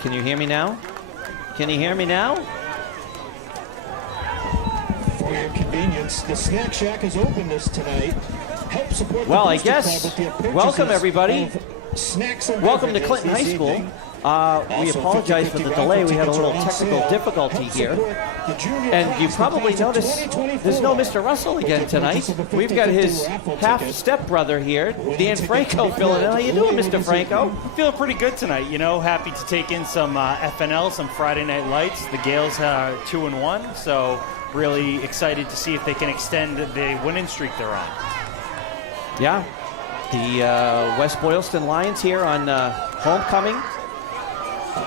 Can you hear me now? Can you hear me now? For your convenience, the Snack Shack is open tonight. Help support well, I guess. Welcome, everybody. Welcome to Clinton High School. We apologize for the delay. We had a little technical difficulty here. And you probably noticed there's no Mr. Russell again tonight. We've got his half-stepbrother here, Dan Franco, filling in. How you doing, Mr. Franco? Feeling pretty good tonight. You know, happy to take in some FNL, some Friday Night Lights. The Gales are 2-1, so really excited to see if they can extend the winning streak they're on. Yeah, the West Boylston Lions here on homecoming.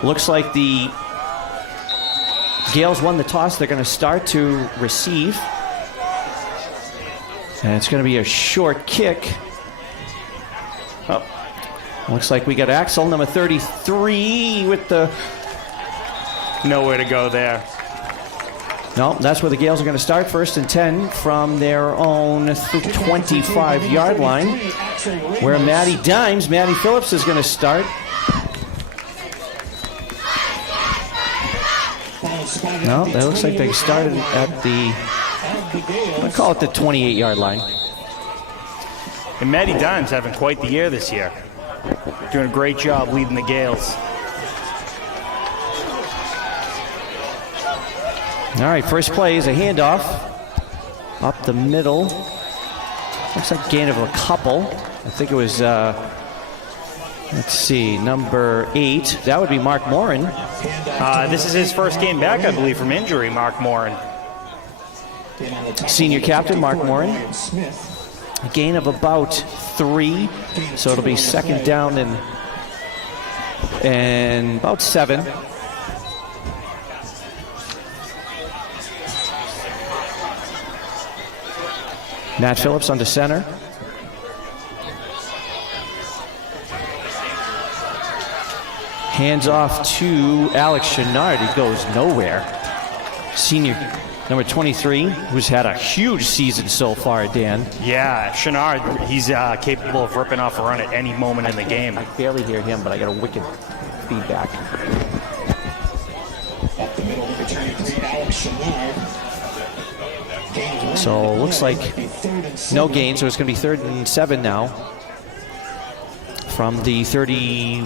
Looks like the Gales won the toss. They're going to start to receive. And it's going to be a short kick. Oh, looks like we got Axel, number 33, with the... Nowhere to go there. No, that's where the Gales are going to start. 1st and 10 from their own 25-yard line, where Matty Phillips is going to start. No, that looks like they started at the, I'll call it the 28-yard line. And Matty Dimes having quite the year this year. Doing a great job leading the Gales. All right, first play is a handoff up the middle. Looks like gain of a couple. I think it was, let's see, number 8. That would be Mark Morin. This is his first game back, I believe, from injury, Mark Morin. Senior captain, Mark Morin. A gain of about 3, so it'll be second down and about 7. Matt Phillips under center. Hands off to Alex Chenard. He goes nowhere. Senior number 23, who's had a huge season so far, Dan. Yeah, Chenard, he's capable of ripping off a run at any moment in the game. I barely hear him, but I got a wicked feedback. Up the middle, number 23, Alex Chenard. So looks like no gain, so it's going to be 3rd and 7 now from the 30,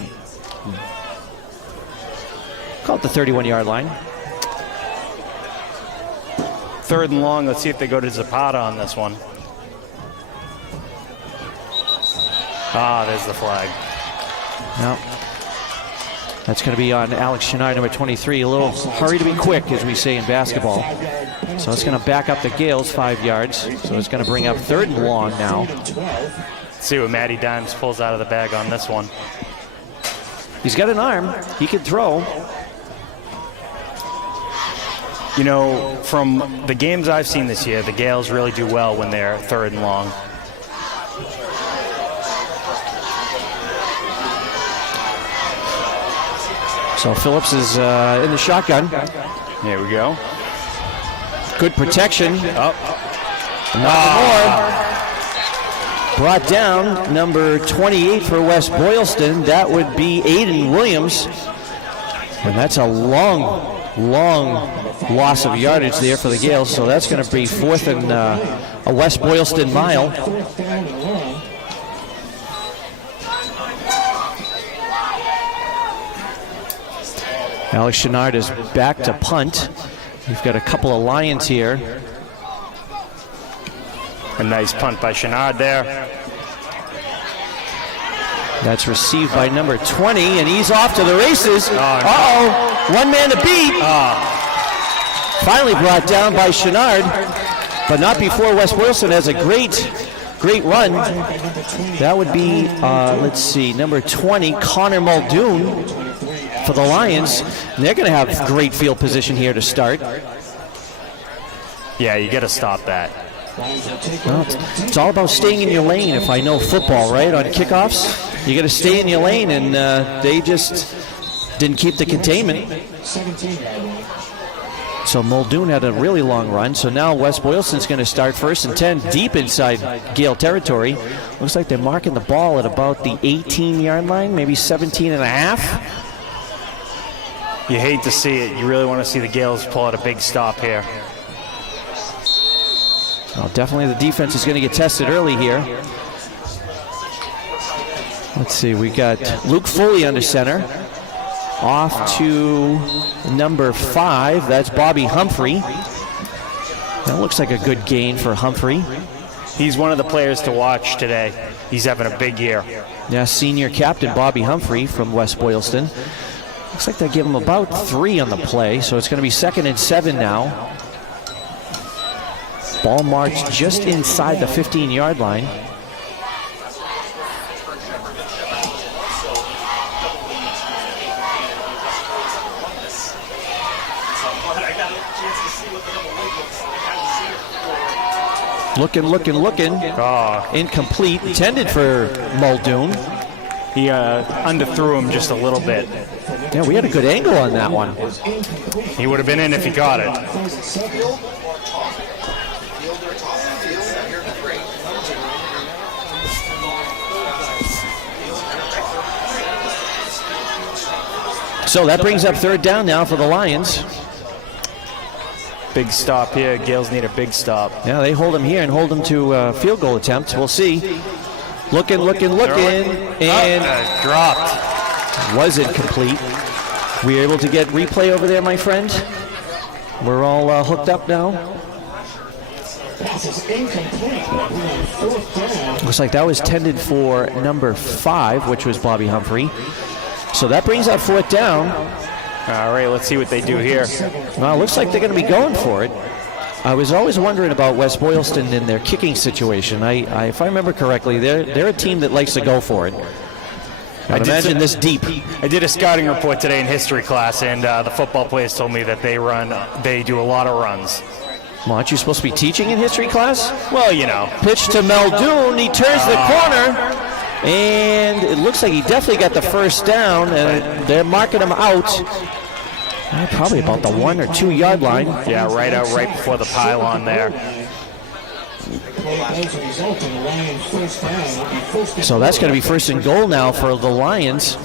call it the 31-yard line. 3rd and long. Let's see if they go to Zapata on this one. There's the flag. No. That's going to be on Alex Chenard, number 23. A little hurry to be quick, as we say in basketball. So it's going to back up the Gales 5 yards. So it's going to bring up 3rd and long now. Let's see what Matty Dimes pulls out of the bag on this one. He's got an arm. He can throw. You know, from the games I've seen this year, the Gales really do well when they're 3rd and long. So Phillips is in the shotgun. There we go. Good protection. Up. More. Brought down, number 28 for West Boylston. That would be Aiden Williams. And that's a long loss of yardage there for the Gales. So that's going to be 4th and a West Boylston mile. Alex Chenard is back to punt. We've got a couple of Lions here. A nice punt by Chenard there. That's received by number 20, and he's off to the races. Uh-oh, one man to beat. Finally brought down by Chenard, but not before West Boylston has a great run. That would be, let's see, number 20, Connor Muldoon for the Lions. And they're going to have great field position here to start. Yeah, you got to stop that. Well, it's all about staying in your lane, if I know football, right? On kickoffs, you got to stay in your lane, and they just didn't keep the containment. So Muldoon had a really long run. So now West Boylston's going to start 1st and 10 deep inside Gale territory. Looks like they're marking the ball at about the 18-yard line, maybe 17 and a half. You hate to see it. You really want to see the Gales pull out a big stop here. Well, definitely the defense is going to get tested early here. Let's see, we got Luke Foley under center. Off to number 5, that's Bobby Humphrey. That looks like a good gain for Humphrey. He's one of the players to watch today. He's having a big year. Yeah, senior captain Bobby Humphrey from West Boylston. Looks like they give him about 3 on the play, so it's going to be 2nd and 7 now. Ball marked just inside the 15-yard line. Looking. Incomplete. Intended for Muldoon. He underthrew him just a little bit. Yeah, we had a good angle on that one. He would have been in if he got it. So that brings up 3rd down now for the Lions. Big stop here. Gales need a big stop. Yeah, they hold him here and hold him to a field goal attempt. We'll see. Looking, and dropped. Was incomplete. We able to get replay over there, my friend? We're all hooked up now. Looks like that was tended for number 5, which was Bobby Humphrey. So that brings up 4th down. All right, let's see what they do here. Well, it looks like they're going to be going for it. I was always wondering about West Boylston in their kicking situation. If I remember correctly, they're a team that likes to go for it. Imagine this deep. I did a scouting report today in history class, and the football players told me that they do a lot of runs. Well, aren't you supposed to be teaching in history class? Well, you know. Pitch to Muldoon. He turns the corner, and it looks like he definitely got the 1st down, and they're marking him out. Probably about the 1 or 2 yard line. Yeah, right before the pylon there. So that's going to be 1st and goal now for the Lions.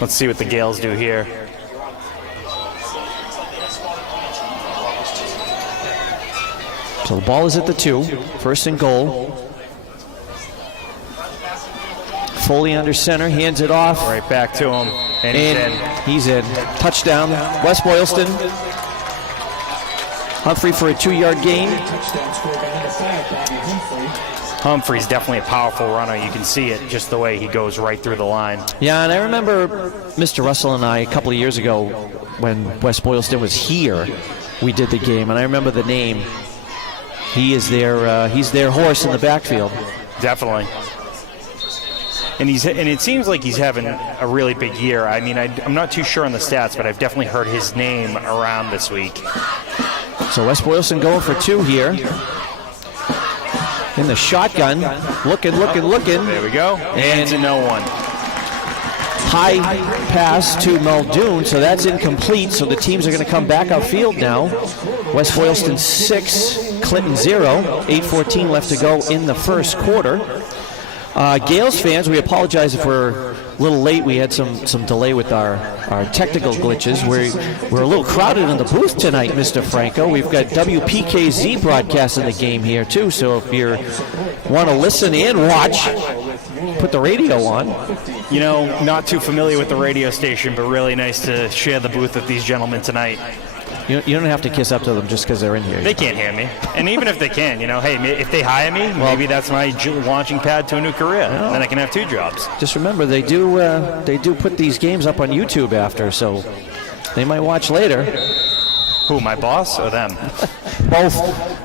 Let's see what the Gales do here. So the ball is at the 2, 1st and goal. Foley under center, hands it off. Right back to him, and he's in. Touchdown, West Boylston. Humphrey for a 2-yard gain. Humphrey's definitely a powerful runner. You can see it just the way he goes right through the line. Yeah, and I remember Mr. Russell and I a couple of years ago when West Boylston was here, we did the game, and I remember the name. He's their horse in the backfield. Definitely. And it seems like he's having a really big year. I mean, I'm not too sure on the stats, but I've definitely heard his name around this week. So West Boylston going for 2 here. In the shotgun, looking. There we go. And to no one. High pass to Muldoon, so that's incomplete. So the teams are going to come back upfield now. West Boylston 6, Clinton 0. 8:14 left to go in the 1st quarter. Gales fans, we apologize if we're a little late. We had some delay with our technical glitches. We're a little crowded in the booth tonight, Mr. Franco. We've got WPKZ broadcasting the game here, too. So if you want to listen and watch, put the radio on. You know, not too familiar with the radio station, but really nice to share the booth with these gentlemen tonight. You don't have to kiss up to them just because they're in here. They can't hear me. And even if they can, hey, if they hire me, maybe that's my launching pad to a new career. Then I can have 2 jobs. Just remember, they do put these games up on YouTube after, so they might watch later. Who, my boss or them? Both.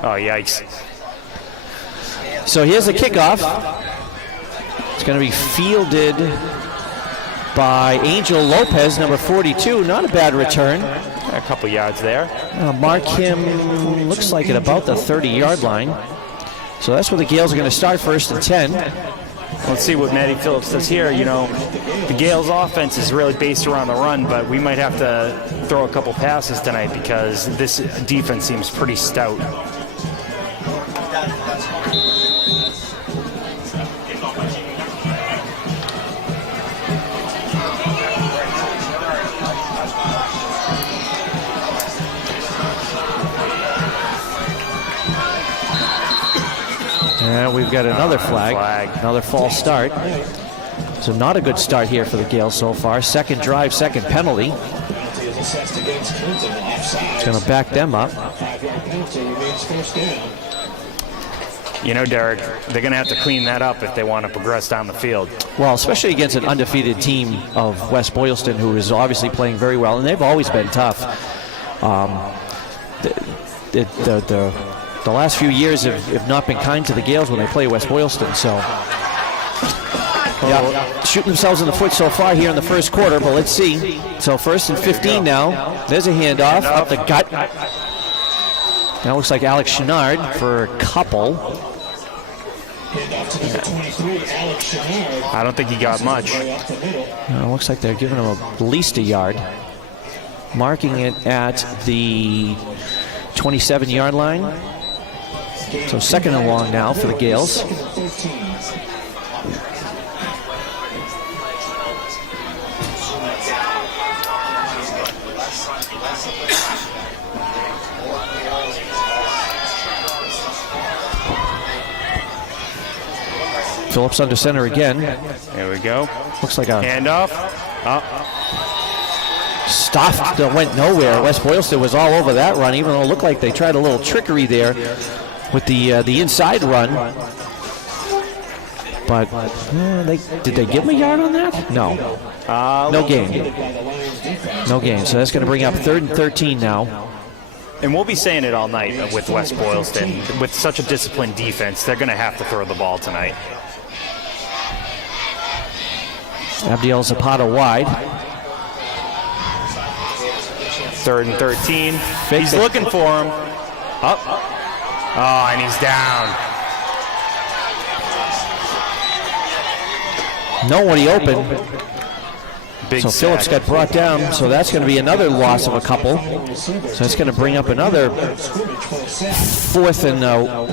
Oh, yikes. So here's the kickoff. It's going to be fielded by Angel Lopez, number 42. Not a bad return. A couple yards there. Mark him, looks like at about the 30-yard line. So that's where the Gales are going to start, 1st and 10. Let's see what Matty Phillips does here. You know, the Gales' offense is really based around the run, but we might have to throw a couple passes tonight because this defense seems pretty stout. And we've got another flag, another false start. So not a good start here for the Gales so far. Second drive, second penalty. It's going to back them up. You know, Derek, they're going to have to clean that up if they want to progress down the field. Well, especially against an undefeated team of West Boylston, who is obviously playing very well, and they've always been tough. The last few years have not been kind to the Gales when they play West Boylston. So, yeah, shooting themselves in the foot so far here in the first quarter, but let's see. So 1st and 15 now. There's a handoff up the gut. That looks like Alex Chenard for a couple. I don't think he got much. It looks like they're giving him at least a yard. Marking it at the 27-yard line. So 2nd and long now for the Gales. Phillips under center again. There we go. Looks like a handoff. Stuff that went nowhere. West Boylston was all over that run, even though it looked like they tried a little trickery there with the inside run. But did they give him a yard on that? No. No gain. No gain. So that's going to bring up 3rd and 13 now. And we'll be saying it all night with West Boylston. With such a disciplined defense, they're going to have to throw the ball tonight. Abdiel Zapata wide. 3rd and 13. He's looking for him. Up. Oh, and he's down. Nobody open. Big so sack. Phillips got brought down, so that's going to be another loss of a couple. So it's going to bring up another 4th and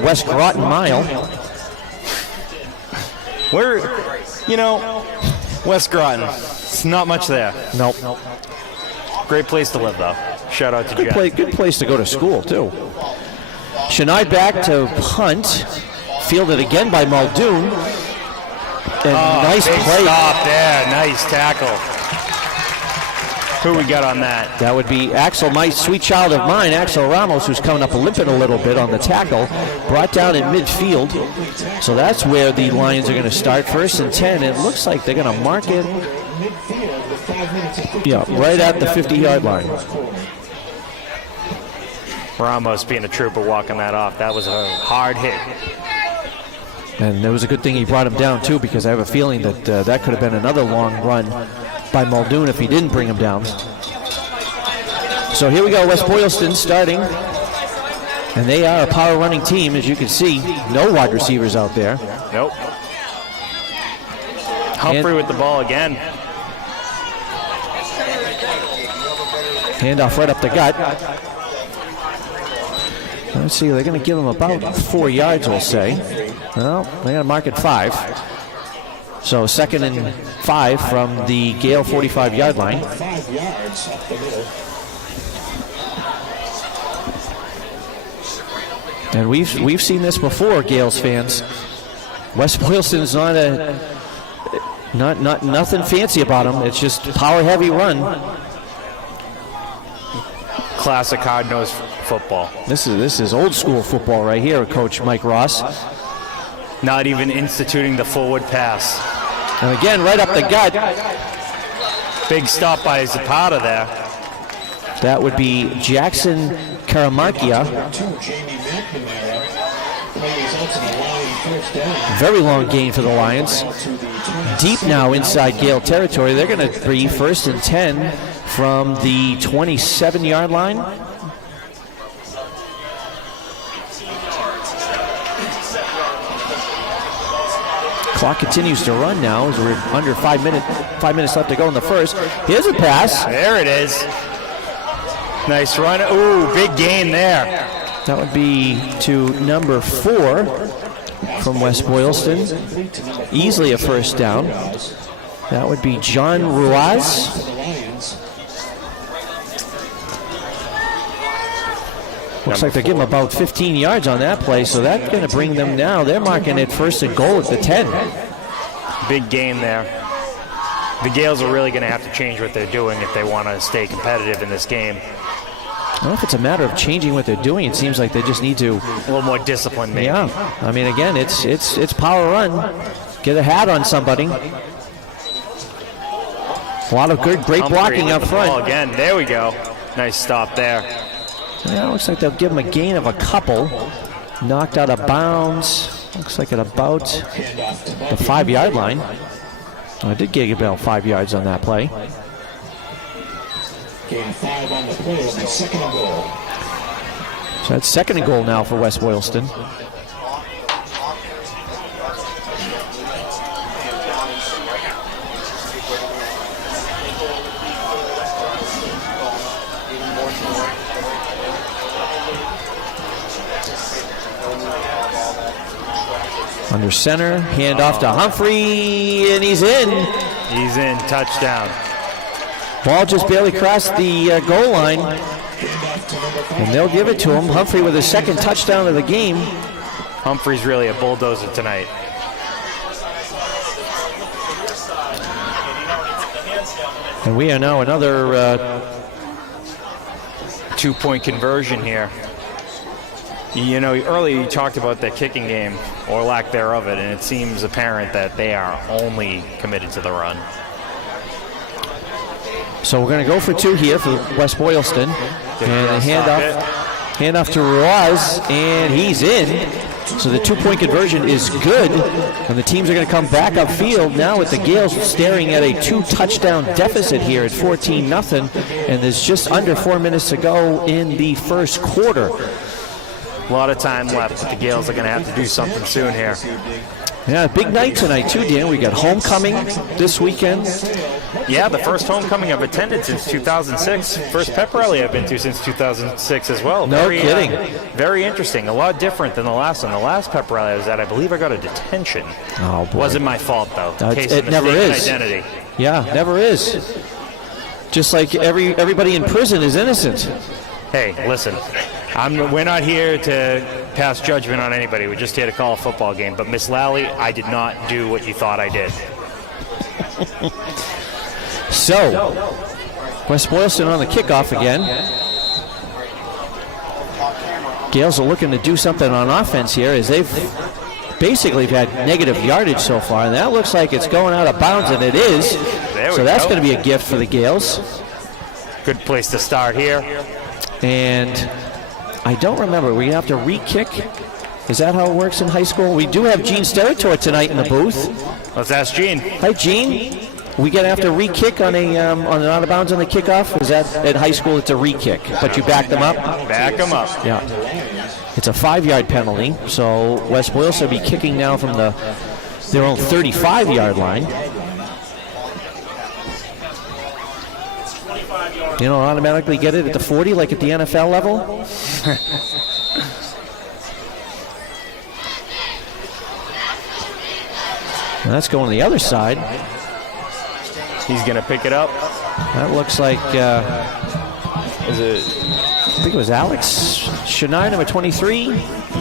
West Groton mile. West Groton, it's not much there. Nope. Great place to live, though. Shout out to Jeff. Good place to go to school, too. Chennai back to punt. Fielded again by Muldoon. And nice play. Stop there. Nice tackle. Who we got on that? That would be Axel, my sweet child of mine, Axel Ramos, who's coming up limping a little bit on the tackle. Brought down in midfield. So that's where the Lions are going to start. 1st and 10. It looks like they're going to mark it. Yeah, right at the 50-yard line. Ramos being a trooper walking that off. That was a hard hit. And it was a good thing he brought him down, too, because I have a feeling that that could have been another long run by Muldoon if he didn't bring him down. So here we go, West Boylston starting. And they are a power running team, as you can see. No wide receivers out there. Nope. Humphrey with the ball again. Handoff right up the gut. Let's see, they're going to give him about 4 yards, we'll say. Well, they're going to mark it 5. So 2nd and 5 from the Gale 45-yard line. 5 yards up the middle. And we've seen this before, Gales fans. West Boylston's not nothing fancy about them. It's just power-heavy run. Classic hard-nosed football. This is old-school football right here, Coach Mike Ross. Not even instituting the forward pass. And again, right up the gut. Big stop by Zapata there. That would be Jackson Karamarkia. Very long gain for the Lions. Deep now inside Gale territory. They're going to be 1st and 10 from the 27-yard line. Clock continues to run now as we're under 5 minutes left to go in the first. Here's a pass. There it is. Nice run. Ooh, big gain there. That would be to number 4 from West Boylston. Easily a first down. That would be John Ruiz. Looks like they're giving about 15 yards on that play, so that's going to bring them now. They're marking it first and goal at the 10. Big gain there. The Gales are really going to have to change what they're doing if they want to stay competitive in this game. I don't know if it's a matter of changing what they're doing. It seems like they just need to... A little more discipline, maybe. Yeah. I mean, again, it's power run. Get a hat on somebody. A lot of great blocking up front. Again, there we go. Nice stop there. Yeah, looks like they'll give him a gain of a couple. Knocked out of bounds. Looks like at about the 5-yard line. I did get about 5 yards on that play. Gain 5 on the play, and second and goal. So that's second and goal now for West Boylston. Under center, handoff to Humphrey, and he's in. He's in, touchdown. Ball just barely crossed the goal line, and they'll give it to him. Humphrey with his second touchdown of the game. Humphrey's really a bulldozer tonight. And we are now another 2-point conversion here. You know, earlier you talked about their kicking game, or lack thereof it, and it seems apparent that they are only committed to the run. So we're going to go for 2 here for West Boylston. And a handoff to Ruiz, and he's in. So the 2-point conversion is good, and the teams are going to come back upfield now with the Gales staring at a 2-touchdown deficit here at 14-0, and there's just under 4 minutes to go in the first quarter. A lot of time left. The Gales are going to have to do something soon here. Yeah, big night tonight too, Dan. We got homecoming this weekend. Yeah, the first homecoming I've attended since 2006. First pep rally I've been to since 2006 as well. No kidding. Very interesting. A lot different than the last one. The last pep rally I was at, I believe I got a detention. Oh, boy. Wasn't my fault, though. It never is. Identity. Yeah, never is. Just like everybody in prison is innocent. Hey, listen. We're not here to pass judgment on anybody. We're just here to call a football game. But Miss Lally, I did not do what you thought I did. So, West Boylston on the kickoff again. Gales are looking to do something on offense here as they've basically had negative yardage so far. And that looks like it's going out of bounds, and it is. So that's going to be a gift for the Gales. Good place to start here. And I don't remember. We have to re-kick. Is that how it works in high school? We do have Gene Steratore tonight in the booth. Let's ask Gene. Hi, Gene. We get to have to re-kick on an out of bounds on the kickoff. Is that at high school? It's a re-kick, but you back them up. Back them up. Yeah. It's a 5-yard penalty. So West Boylston will be kicking now from their own 35-yard line. You know, automatically get it at the 40 like at the NFL level. And that's going to the other side. He's going to pick it up. That looks like, I think it was Alex Chenard, number 23.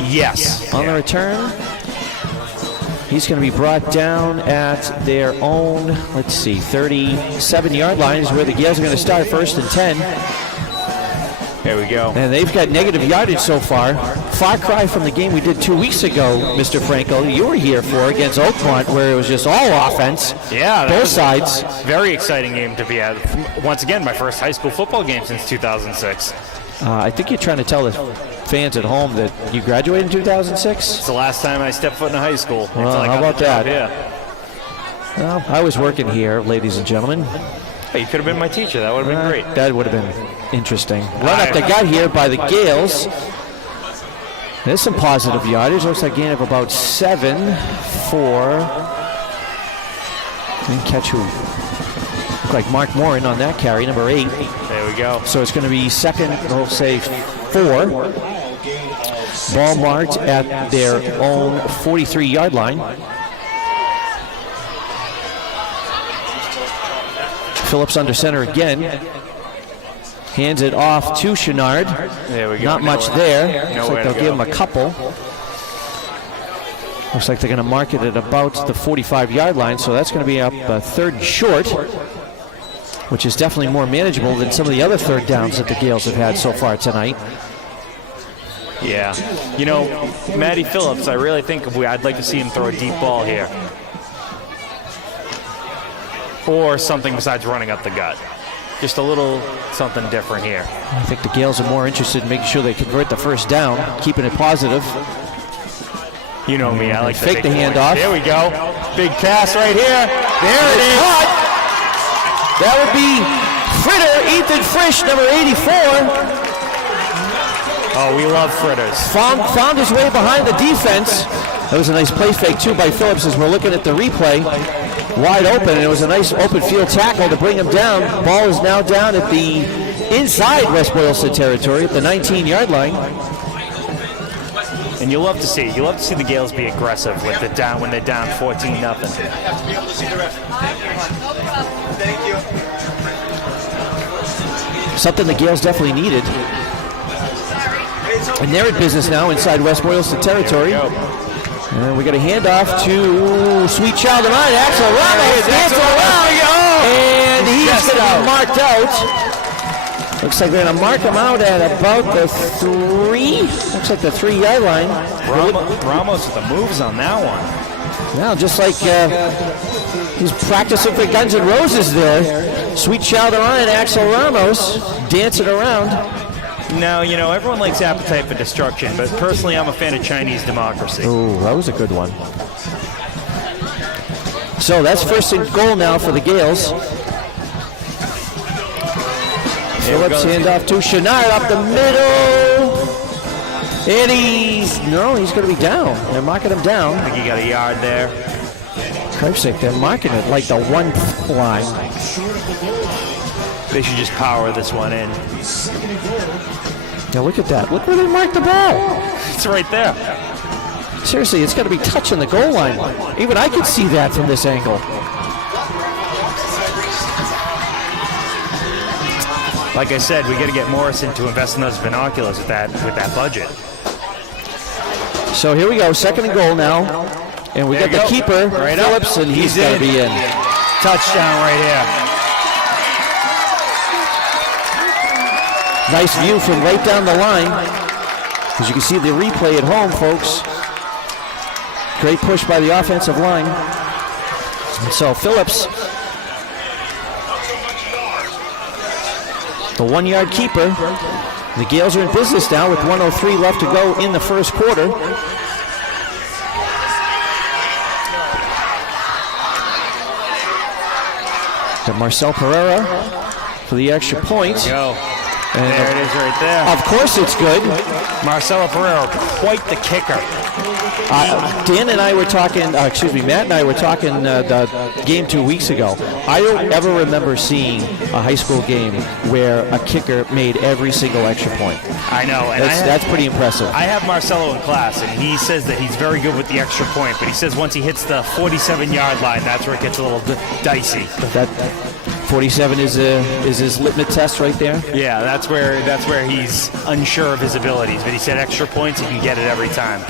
Yes. On the return. He's going to be brought down at their own, 37-yard line is where the Gales are going to start, 1st and 10. There we go. And they've got negative yardage so far. Far cry from the game we did 2 weeks ago, Mr. Franco, you were here for against Oakmont, where it was just all offense. Yeah. Both sides. Very exciting game to be at. Once again, my first high school football game since 2006. I think you're trying to tell the fans at home that you graduated in 2006? It's the last time I stepped foot in high school. Well, how about that? Yeah. Well, I was working here, ladies and gentlemen. Hey, you could have been my teacher. That would have been great. That would have been interesting. Run up the gut here by the Gales. There's some positive yardage. Looks like a gain of about 7 for Didn't catch who. Looked like Mark Morin on that carry, number 8. There we go. So it's going to be second, we'll say 4. Ball marked at their own 43-yard line. Phillips under center again. Hands it off to Chenard. There we go. Not much there. Looks like they'll give him a couple. Looks like they're going to mark it at about the 45-yard line, so that's going to be up 3rd and short, which is definitely more manageable than some of the other third downs that the Gales have had so far tonight. Yeah. You know, Matty Phillips, I really think I'd like to see him throw a deep ball here. Or something besides running up the gut. Just a little something different here. I think the Gales are more interested in making sure they convert the first down, keeping it positive. You know me, I like to fake the handoff. There we go. Big pass right here. There it is. Caught. That would be Fritter, Ethan Frisch, number 84. Oh, we love Fritters. Found his way behind the defense. That was a nice play fake, too, by Phillips as we're looking at the replay. Wide open, and it was a nice open field tackle to bring him down. Ball is now down at the inside West Boylston territory at the 19-yard line. And you love to see the Gales be aggressive with the down when they're down 14-0. Something the Gales definitely needed. And they're in business now inside West Boylston territory. And we got a handoff to Sweet Child of Mine, Axel Ramos. And he's going to be marked out. Looks like they're going to mark him out at about the 3. Looks like the 3-yard line. Ramos with the moves on that one. Now, just like he's practicing for Guns N' Roses there. Sweet Child of Mine, Axel Ramos, dancing around. No, you know, everyone likes Appetite for Destruction, but personally I'm a fan of Chinese Democracy. Oh, that was a good one. So that's first and goal now for the Gales. Phillips handoff to Chenard up the middle. And he's going to be down. They're marking him down. I think he got a yard there. Cripe's sake, they're marking it like the 1 line. They should just power this one in. Now look at that. Look where they marked the ball. It's right there. Seriously, it's got to be touching the goal line. Even I can see that from this angle. Like I said, we got to get Morrison to invest in those binoculars with that budget. So here we go, second and goal now. And we got the keeper, right Phillips, and he's got to be in. Touchdown right here. Nice view from right down the line. As you can see the replay at home, folks. Great push by the offensive line. And so Phillips, the 1-yard keeper. The Gales are in business now with 1:03 left to go in the first quarter. Got Marcel Pereira for the extra point. There you go. And there it is right there. Of course it's good. Marcelo Pereira, quite the kicker. Dan and I were talking, Matt and I were talking the game 2 weeks ago. I don't ever remember seeing a high school game where a kicker made every single extra point. I know. And that's pretty impressive. I have Marcelo in class, and he says that he's very good with the extra point, but he says once he hits the 47-yard line, that's where it gets a little dicey. That 47 is his litmus test right there? Yeah, that's where he's unsure of his abilities, but he said extra points, he can get it every time.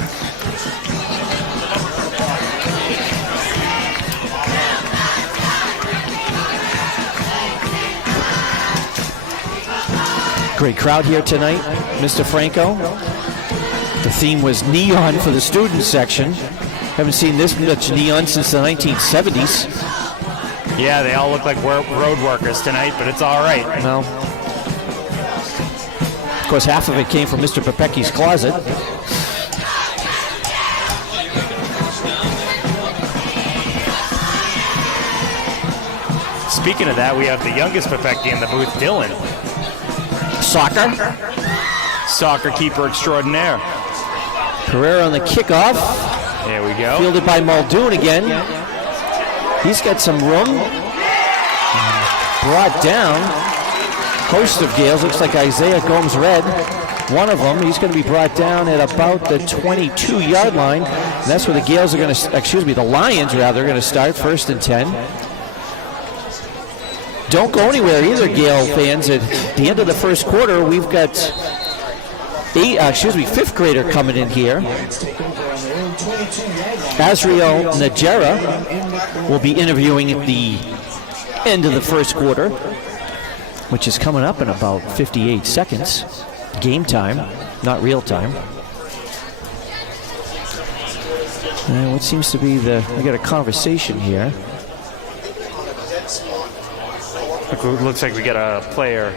Great crowd here tonight, Mr. Franco. The theme was neon for the student section. Haven't seen this much neon since the 1970s. Yeah, they all look like road workers tonight, but it's all right. Well, of course, half of it came from Mr. Popecki's closet. Speaking of that, we have the youngest Popecki in the booth, Dylan. Soccer keeper extraordinaire. Pereira on the kickoff. There we go. Fielded by Muldoon again. He's got some room. Brought down. Host of Gales. Looks like Isaiah Gomes-Red. One of them. He's going to be brought down at about the 22-yard line. And that's where the Gales are going to, the Lions rather, are going to start 1st and 10. Don't go anywhere either, Gale fans. At the end of the first quarter, we've got fifth grader coming in here. Azriel Najera will be interviewing at the end of the first quarter, which is coming up in about 58 seconds. Game time, not real time. And what seems to be we got a conversation here. Looks like we got a player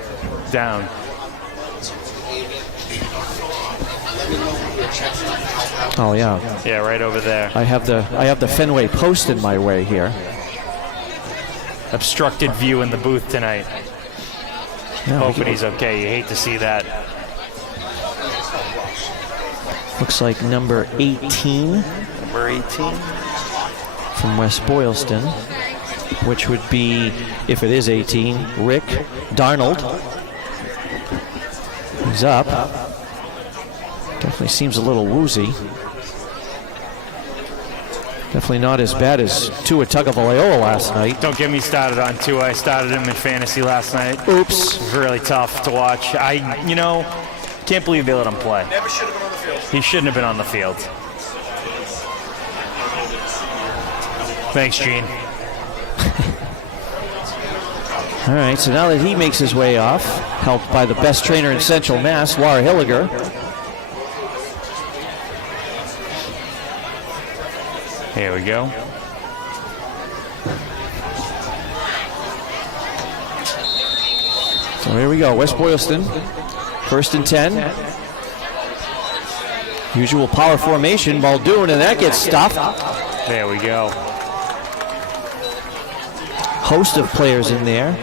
down. Oh yeah. Yeah, right over there. I have the Fenway Post in my way here. Obstructed view in the booth tonight. No, Hoping he's okay. You hate to see that. Looks like number 18. Number 18 from West Boylston, which would be, if it is 18, Rick Darnold. He's up. Definitely seems a little woozy. Definitely not as bad as Tua Tagovailoa last night. Don't get me started on Tua. I started him in fantasy last night. Oops. It was really tough to watch. Can't believe they let him play. Never should have been on the field. He shouldn't have been on the field. Thanks, Gene. All right, so now that he makes his way off, helped by the best trainer in Central Mass, Laura Hilliger. Here we go. So here we go, West Boylston, 1st and 10. Usual power formation, Muldoon, and that gets stuffed. There we go. Host of players in there.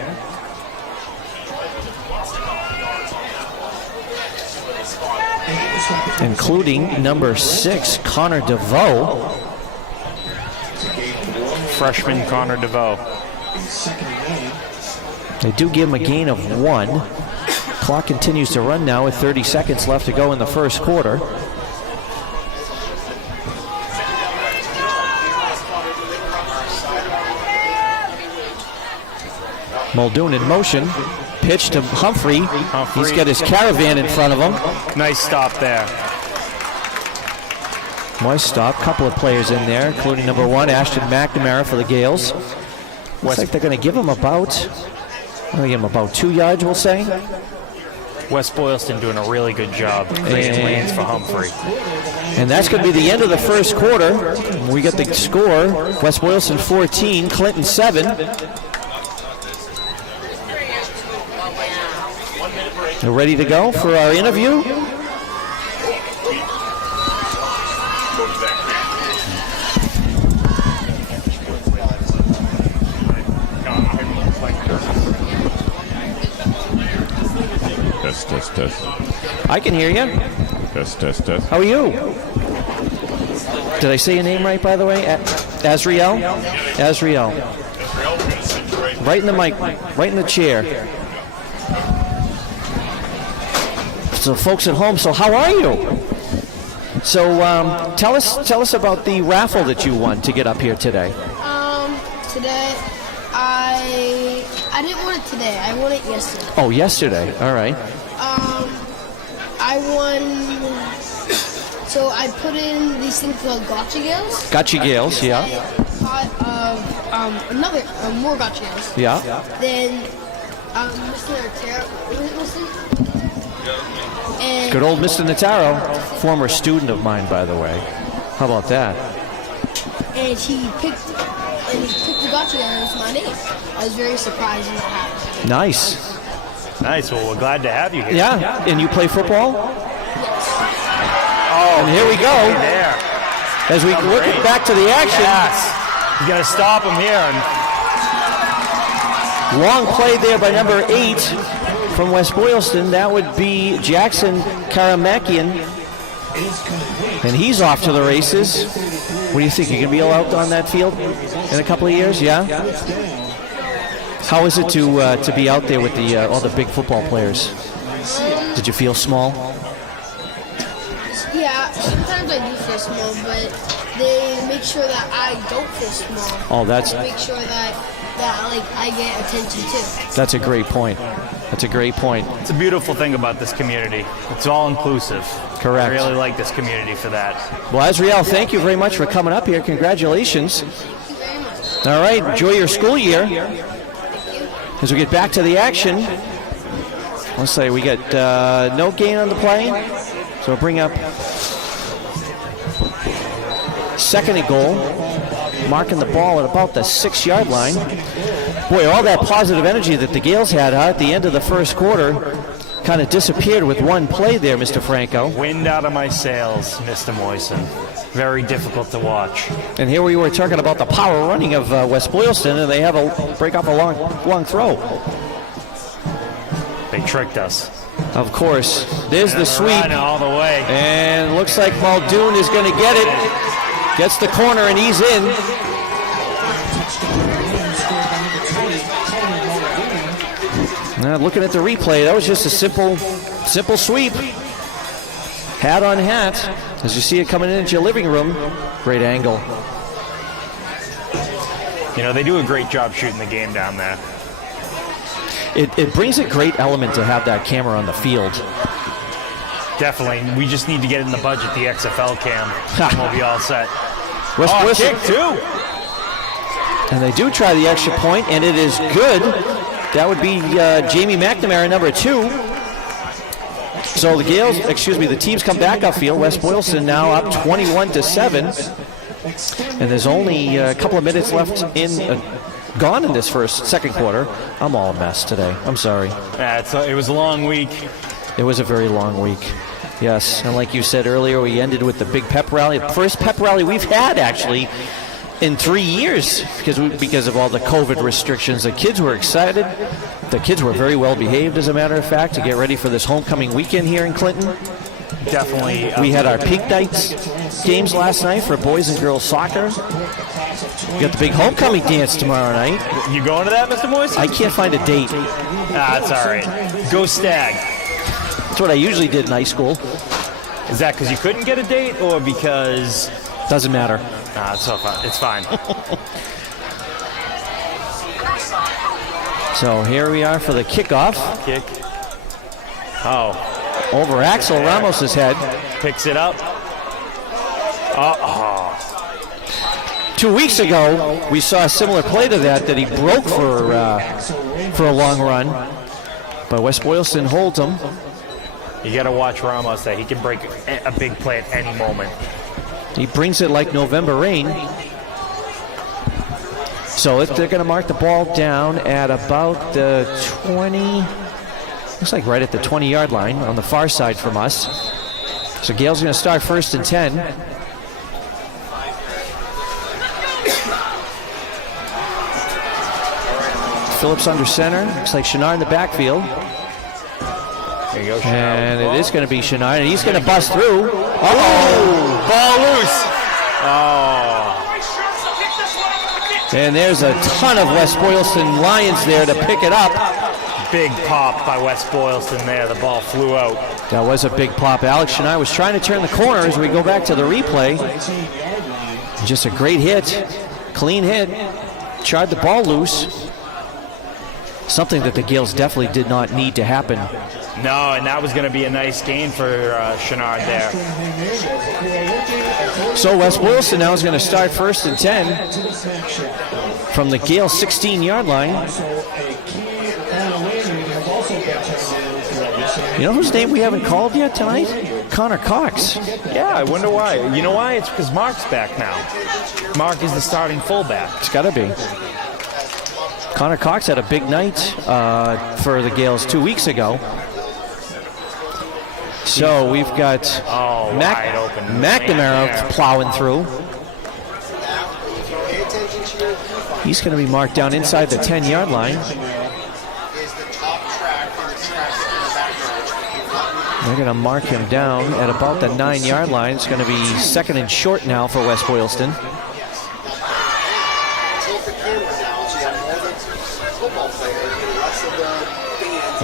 Including number 6, Connor DeVoe. Freshman Connor DeVoe. They do give him a gain of 1. Clock continues to run now with 30 seconds left to go in the first quarter. Muldoon in motion. Pitch to Humphrey. He's got his caravan in front of him. Nice stop there. Nice stop. Couple of players in there, including number 1, Ashton McNamara for the Gales. Looks like they're going to give him about 2 yards, we'll say. West Boylston doing a really good job creating lanes for Humphrey. And that's going to be the end of the first quarter. We get the score. West Boylston 14, Clinton 7. We're ready to go for our interview. Test. I can hear you. Test. How are you? Did I say your name right, by the way? Azriel? Azriel. Right in the mic, right in the chair. So folks at home, so how are you? So tell us about the raffle that you won to get up here today. Today, I didn't win it today. I won it yesterday. Oh, yesterday. All right. I won. So I put in these things called Gotcha Gales. Gotcha Gales, yeah. More Gotcha Gales. Yeah. Then Mr. Nataro, and Good old Mr. Nataro, former student of mine, by the way. How about that? And he picked the Gotcha Gales as my name. I was very surprised when that happened. Nice. Nice. Well, we're glad to have you here. Yeah. And you play football? Yes. And here we go. There. As we look back to the action. Yes. You got to stop him here. Long play there by number 8 from West Boylston. That would be Jackson Karamakian. And he's off to the races. What do you think? You're going to be out on that field in a couple of years? Yeah? How is it to be out there with all the big football players? Did you feel small? Yeah, sometimes I do feel small, but they make sure that I don't feel small. Oh, that's... They make sure that like I get attention too. That's a great point. That's a great point. It's a beautiful thing about this community. It's all inclusive. Correct. I really like this community for that. Well, Azriel, thank you very much for coming up here. Congratulations. Thank you very much. All right, enjoy your school year. As we get back to the action, let's say we get no gain on the play. So we'll bring up second and goal, marking the ball at about the 6-yard line. Boy, all that positive energy that the Gales had at the end of the first quarter kind of disappeared with one play there, Mr. Franco. Wind out of my sails, Mr. Moisen. Very difficult to watch. And here we were talking about the power running of West Boylston, and they have a break off a long throw. They tricked us. Of course. There's the sweep. Run all the way. And looks like Muldoon is going to get it. Gets the corner, and he's in. Now, looking at the replay, that was just a simple sweep. Hat on hat. As you see it coming into your living room. Great angle. You know, they do a great job shooting the game down there. It brings a great element to have that camera on the field. Definitely. We just need to get in the budget, the XFL cam, and we'll be all set. West Boylston, kick too. And they do try the extra point, and it is good. That would be Jamie McNamara, number 2. So the teams come back upfield. West Boylston now up 21-7. And there's only a couple of minutes left gone in this second quarter. I'm all a mess today. I'm sorry. It was a long week. It was a very long week. Yes, and like you said earlier, we ended with the big pep rally. First pep rally we've had, actually, in 3 years because of all the COVID restrictions. The kids were excited. The kids were very well behaved, as a matter of fact, to get ready for this homecoming weekend here in Clinton. Definitely. We had our peak nights games last night for boys and girls soccer. We got the big homecoming dance tomorrow night. You going to that, Mr. Moise? I can't find a date. It's all right. Go Stag. That's what I usually did in high school. Is that because you couldn't get a date or because... Doesn't matter. It's fine. So here we are for the kickoff. Kick. Oh. Over Axel Ramos' head. Picks it up. 2 weeks ago, we saw a similar play to that he broke for a long run. But West Boylston holds him. You got to watch Ramos there. He can break a big play at any moment. He brings it like November rain. So they're going to mark the ball down at about the 20, looks like right at the 20-yard line on the far side from us. So Gale's going to start 1st and 10. Phillips under center. Looks like Chenard in the backfield. There you go, Chenard. And it is going to be Chenard, and he's going to bust through. Uh-oh! Ball loose. Oh. And there's a ton of West Boylston Lions there to pick it up. Big pop by West Boylston there. The ball flew out. That was a big pop. Alex Chenard was trying to turn the corner as we go back to the replay. Just a great hit. Clean hit. Charred the ball loose. Something that the Gales definitely did not need to happen. No, and that was going to be a nice gain for Chenard there. So West Boylston now is going to start 1st and 10 from the Gale 16-yard line. You know whose name we haven't called yet tonight? Connor Cox. Yeah, I wonder why. You know why? It's because Mark's back now. Mark is the starting fullback. It's got to be. Connor Cox had a big night for the Gales 2 weeks ago. So we've got McNamara plowing through. He's going to be marked down inside the 10-yard line. They're going to mark him down at about the 9-yard line. It's going to be 2nd and short now for West Boylston.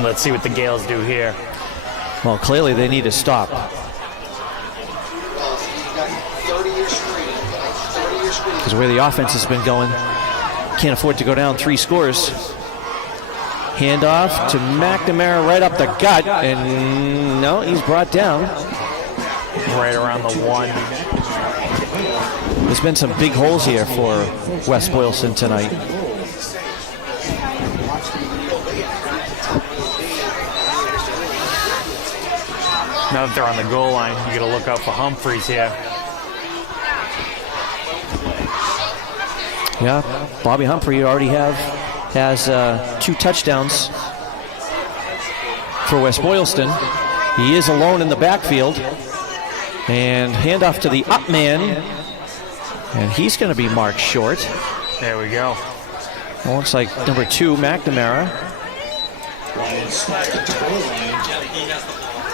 Let's see what the Gales do here. Well, clearly they need to stop. Because where the offense has been going, can't afford to go down 3 scores. Handoff to McNamara right up the gut, and no, he's brought down. Right around the 1. There's been some big holes here for West Boylston tonight. Now that they're on the goal line, you got to look out for Humphreys here. Yeah, Bobby Humphrey already has 2 touchdowns for West Boylston. He is alone in the backfield. And handoff to the up man. And he's going to be marked short. There we go. Well, looks like number 2, McNamara.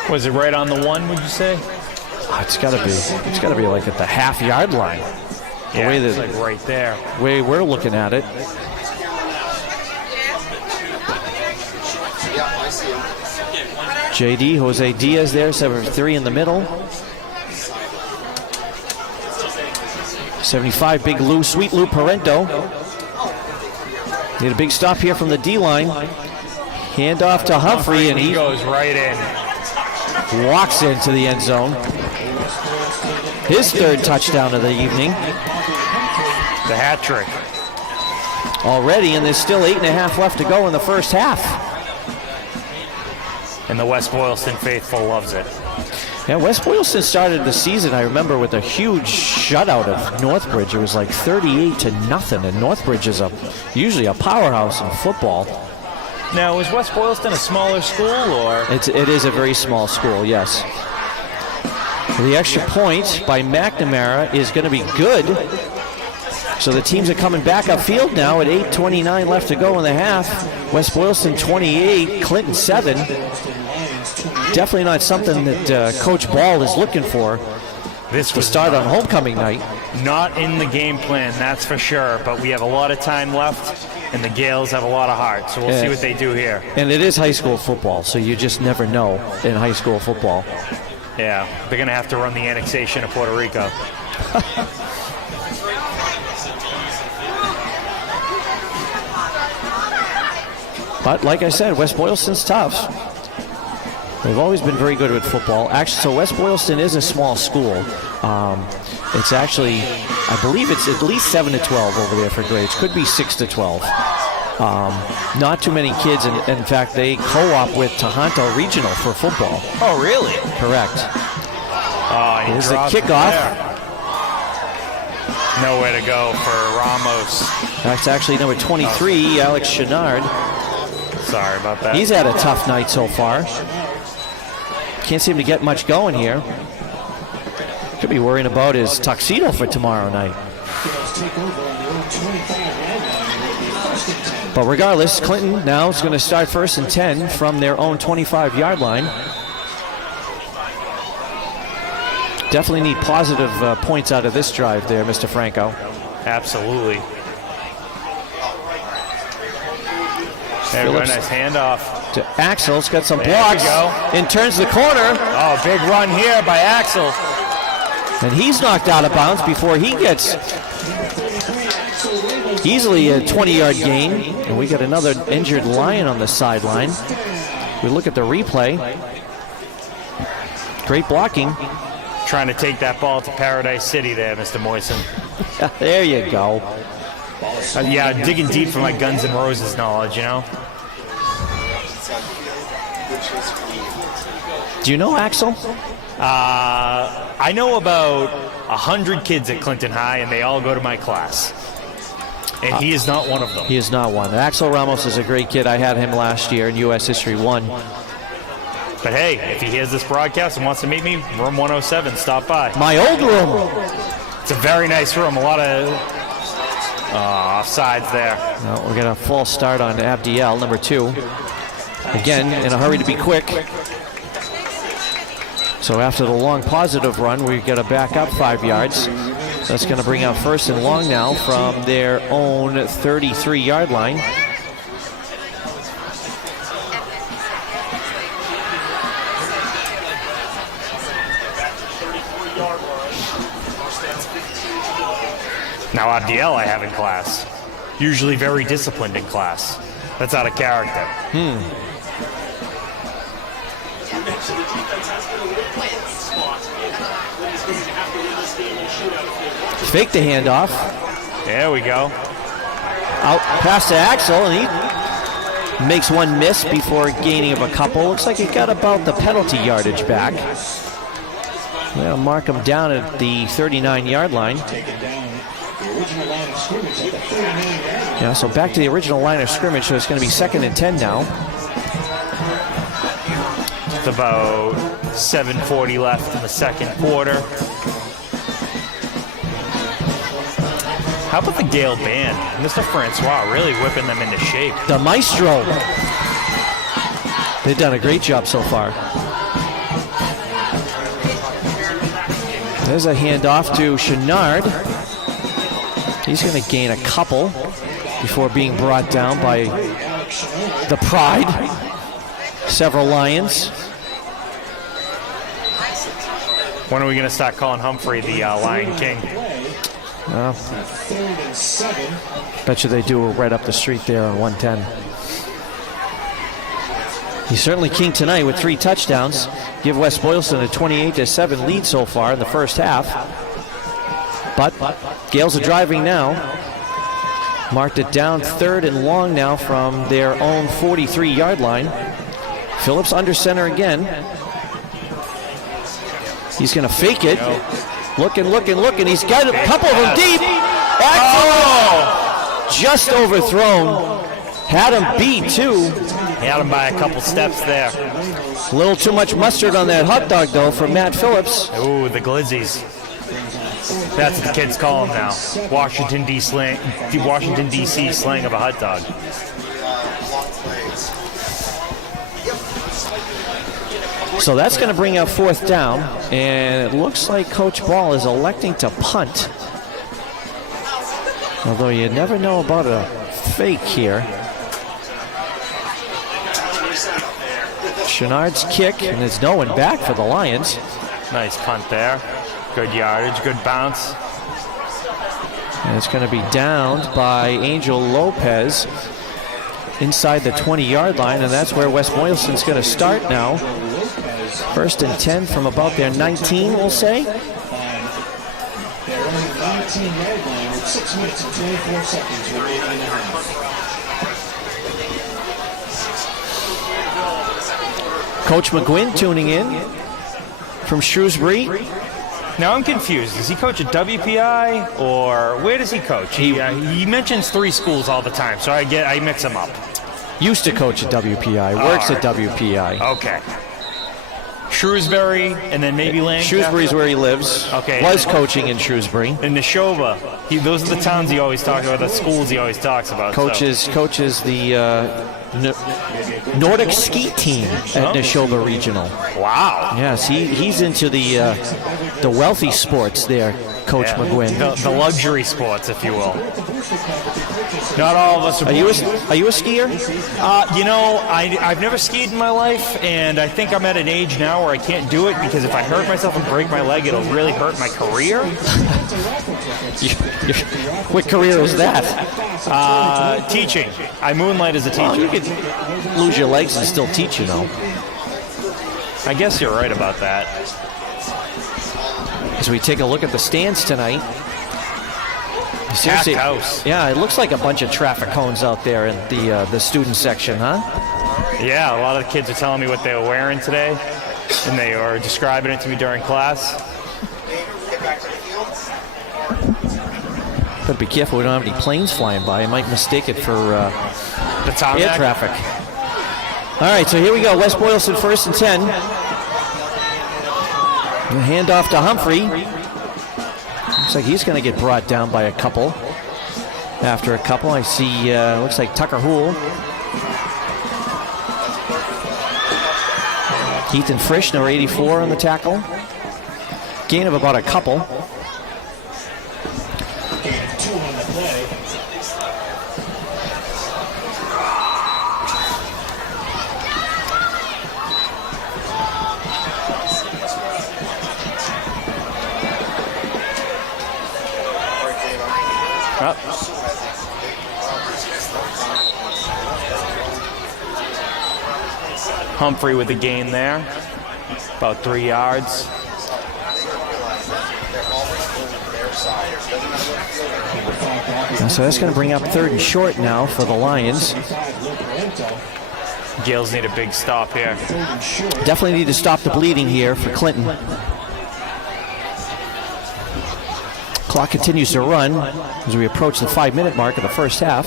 Was it right on the 1, would you say? Oh, it's got to be. It's got to be like at the half-yard line. The Yeah, way it's that, like right there. way we're looking at it. JD, Jose Diaz there, 7-3 in the middle. 75, Big Lou, Sweet Lou Parento. Need a big stop here from the D-line. Handoff to Humphrey, and he goes right in. Walks into the end zone. His 3rd touchdown of the evening. The hat trick. Already, and there's still 8.5 left to go in the first half. And the West Boylston faithful loves it. Yeah, West Boylston started the season, I remember, with a huge shutout of Northbridge. It was like 38-0, and Northbridge is usually a powerhouse in football. Now, is West Boylston a smaller school, or? It is a very small school, yes. The extra point by McNamara is going to be good. So the teams are coming back upfield now at 8:29 left to go in the half. West Boylston 28, Clinton 7. Definitely not something that Coach Ball is looking for. This was to start on homecoming night. Not in the game plan, that's for sure. But we have a lot of time left, and the Gales have a lot of heart. So we'll see what they do here. And it is high school football, so you just never know in high school football. Yeah, they're going to have to run the annexation of Puerto Rico. But like I said, West Boylston's tough. They've always been very good with football. Actually, so West Boylston is a small school. It's actually, I believe it's at least 7 to 12 over there for grades. Could be 6 to 12. Not too many kids. In fact, they co-op with Tohoto Regional for football. Oh, really? Correct. Here's the Dropped it kickoff. there. Nowhere to go for Ramos. That's actually number 23, Alex Chenard. Sorry about that. He's had a tough night so far. Can't seem to get much going here. Could be worrying about his tuxedo for tomorrow night. But regardless, Clinton now is going to start 1st and 10 from their own 25-yard line. Definitely need positive points out of this drive there, Mr. Franco. Absolutely. There we go, nice handoff. To Axel's got some There blocks we go. and turns the corner. Oh, big run here by Axel. And he's knocked out of bounds before he gets easily a 20-yard gain. And we got another injured Lion on the sideline. We look at the replay. Great blocking. Trying to take that ball to Paradise City there, Mr. Moisen. There you go. Yeah, digging deep for my Guns N' Roses knowledge, you know? Do you know Axel? I know about 100 kids at Clinton High, and they all go to my class. And he is not one of them. He is not one. Axel Ramos is a great kid. I had him last year in U.S. History 1. But hey, if he hears this broadcast and wants to meet me, room 107, stop by. My old room. It's a very nice room. A lot of offsides there. Well, we're going to false start on Abdiel, number 2. Again, in a hurry to be quick. So after the long positive run, we've got to back up 5 yards. That's going to bring out first and long now from their own 33-yard line. Now Abdiel I have in class. Usually very disciplined in class. That's out of character. Fake the handoff. There we go. Out past to Axel, and he makes one miss before gaining of a couple. Looks like he got about the penalty yardage back. They'll mark him down at the 39-yard line. Yeah, so back to the original line of scrimmage, so it's going to be 2nd and 10 now. It's about 7:40 left in the second quarter. How about the Gale band? Mr. Francois really whipping them into shape. The maestro. They've done a great job so far. There's a handoff to Chenard. He's going to gain a couple before being brought down by the Pride. Several Lions. When are we going to start calling Humphrey the Lion King? Bet you they do right up the street there on 110. He's certainly king tonight with 3 touchdowns. Give West Boylston a 28-7 lead so far in the first half. But Gales are driving now. Marked it down 3rd and long now from their own 43-yard line. Phillips under center again. He's going to fake it. Looking. He's got a couple of them deep. Axel! Just overthrown. Had him beat, too. He had him by a couple steps there. A little too much mustard on that hot dog, though, from Matt Phillips. Ooh, the glizzies. That's what the kids call them now. Washington, D.C. slang of a hot dog. So that's going to bring up 4th down, and it looks like Coach Ball is electing to punt. Although you never know about a fake here. Chenard's kick, and there's no one back for the Lions. Nice punt there. Good yardage, good bounce. And it's going to be downed by Angel Lopez inside the 20-yard line, and that's where West Boylston's going to start now. 1st and 10 from about their 19, we'll say. Their own 19-yard line with 6 minutes and 24 seconds remaining in the half. Coach McGuinn tuning in from Shrewsbury. Now I'm confused. Does he coach at WPI or where does he coach? He mentions 3 schools all the time, so I mix them up. Used to coach at WPI, works at WPI. Okay. Shrewsbury, and then maybe Lancaster. Shrewsbury's where he lives. Okay. Was coaching in Shrewsbury. And Neshoba. Those are the towns he always talks about, the schools he always talks about. Coaches the Nordic ski team at Neshoba Regional. Wow. Yes, he's into the wealthy sports there, Coach McGuinn. The luxury sports, if you will. Not all of us are. Are you a skier? I've never skied in my life, and I think I'm at an age now where I can't do it because if I hurt myself and break my leg, it'll really hurt my career. What career is that? Teaching. I moonlight as a teacher. Well, you could lose your legs and still teach, you know. I guess you're right about that. As we take a look at the stands tonight. Packed house. Yeah, it looks like a bunch of traffic cones out there in the student section, huh? Yeah, a lot of the kids are telling me what they were wearing today, and they were describing it to me during class. But be careful, we don't have any planes flying by. I might mistake it for The air traffic. All right, so here we go. West Boylston 1st and 10. And hand off to Humphrey. Looks like he's going to get brought down by a couple. After a couple, I see, looks like Tucker Houle. Ethan Frisch, number 84 on the tackle. Gain of about a couple. Gain of 2 on the play. Humphrey with the gain there, about 3 yards. So that's going to bring up 3rd and short now for the Lions. Gales need a big stop here. Definitely need to stop the bleeding here for Clinton. Clock continues to run as we approach the 5-minute mark of the first half.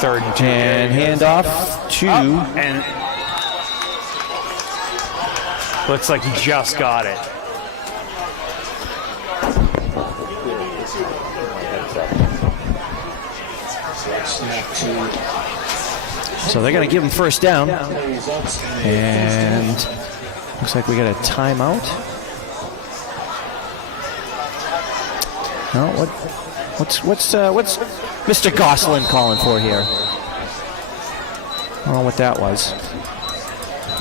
Third and 2. And handoff to... and looks like he just got it. So they're going to give him first down. And looks like we got a timeout. No, what's Mr. Gosselin calling for here? I don't know what that was.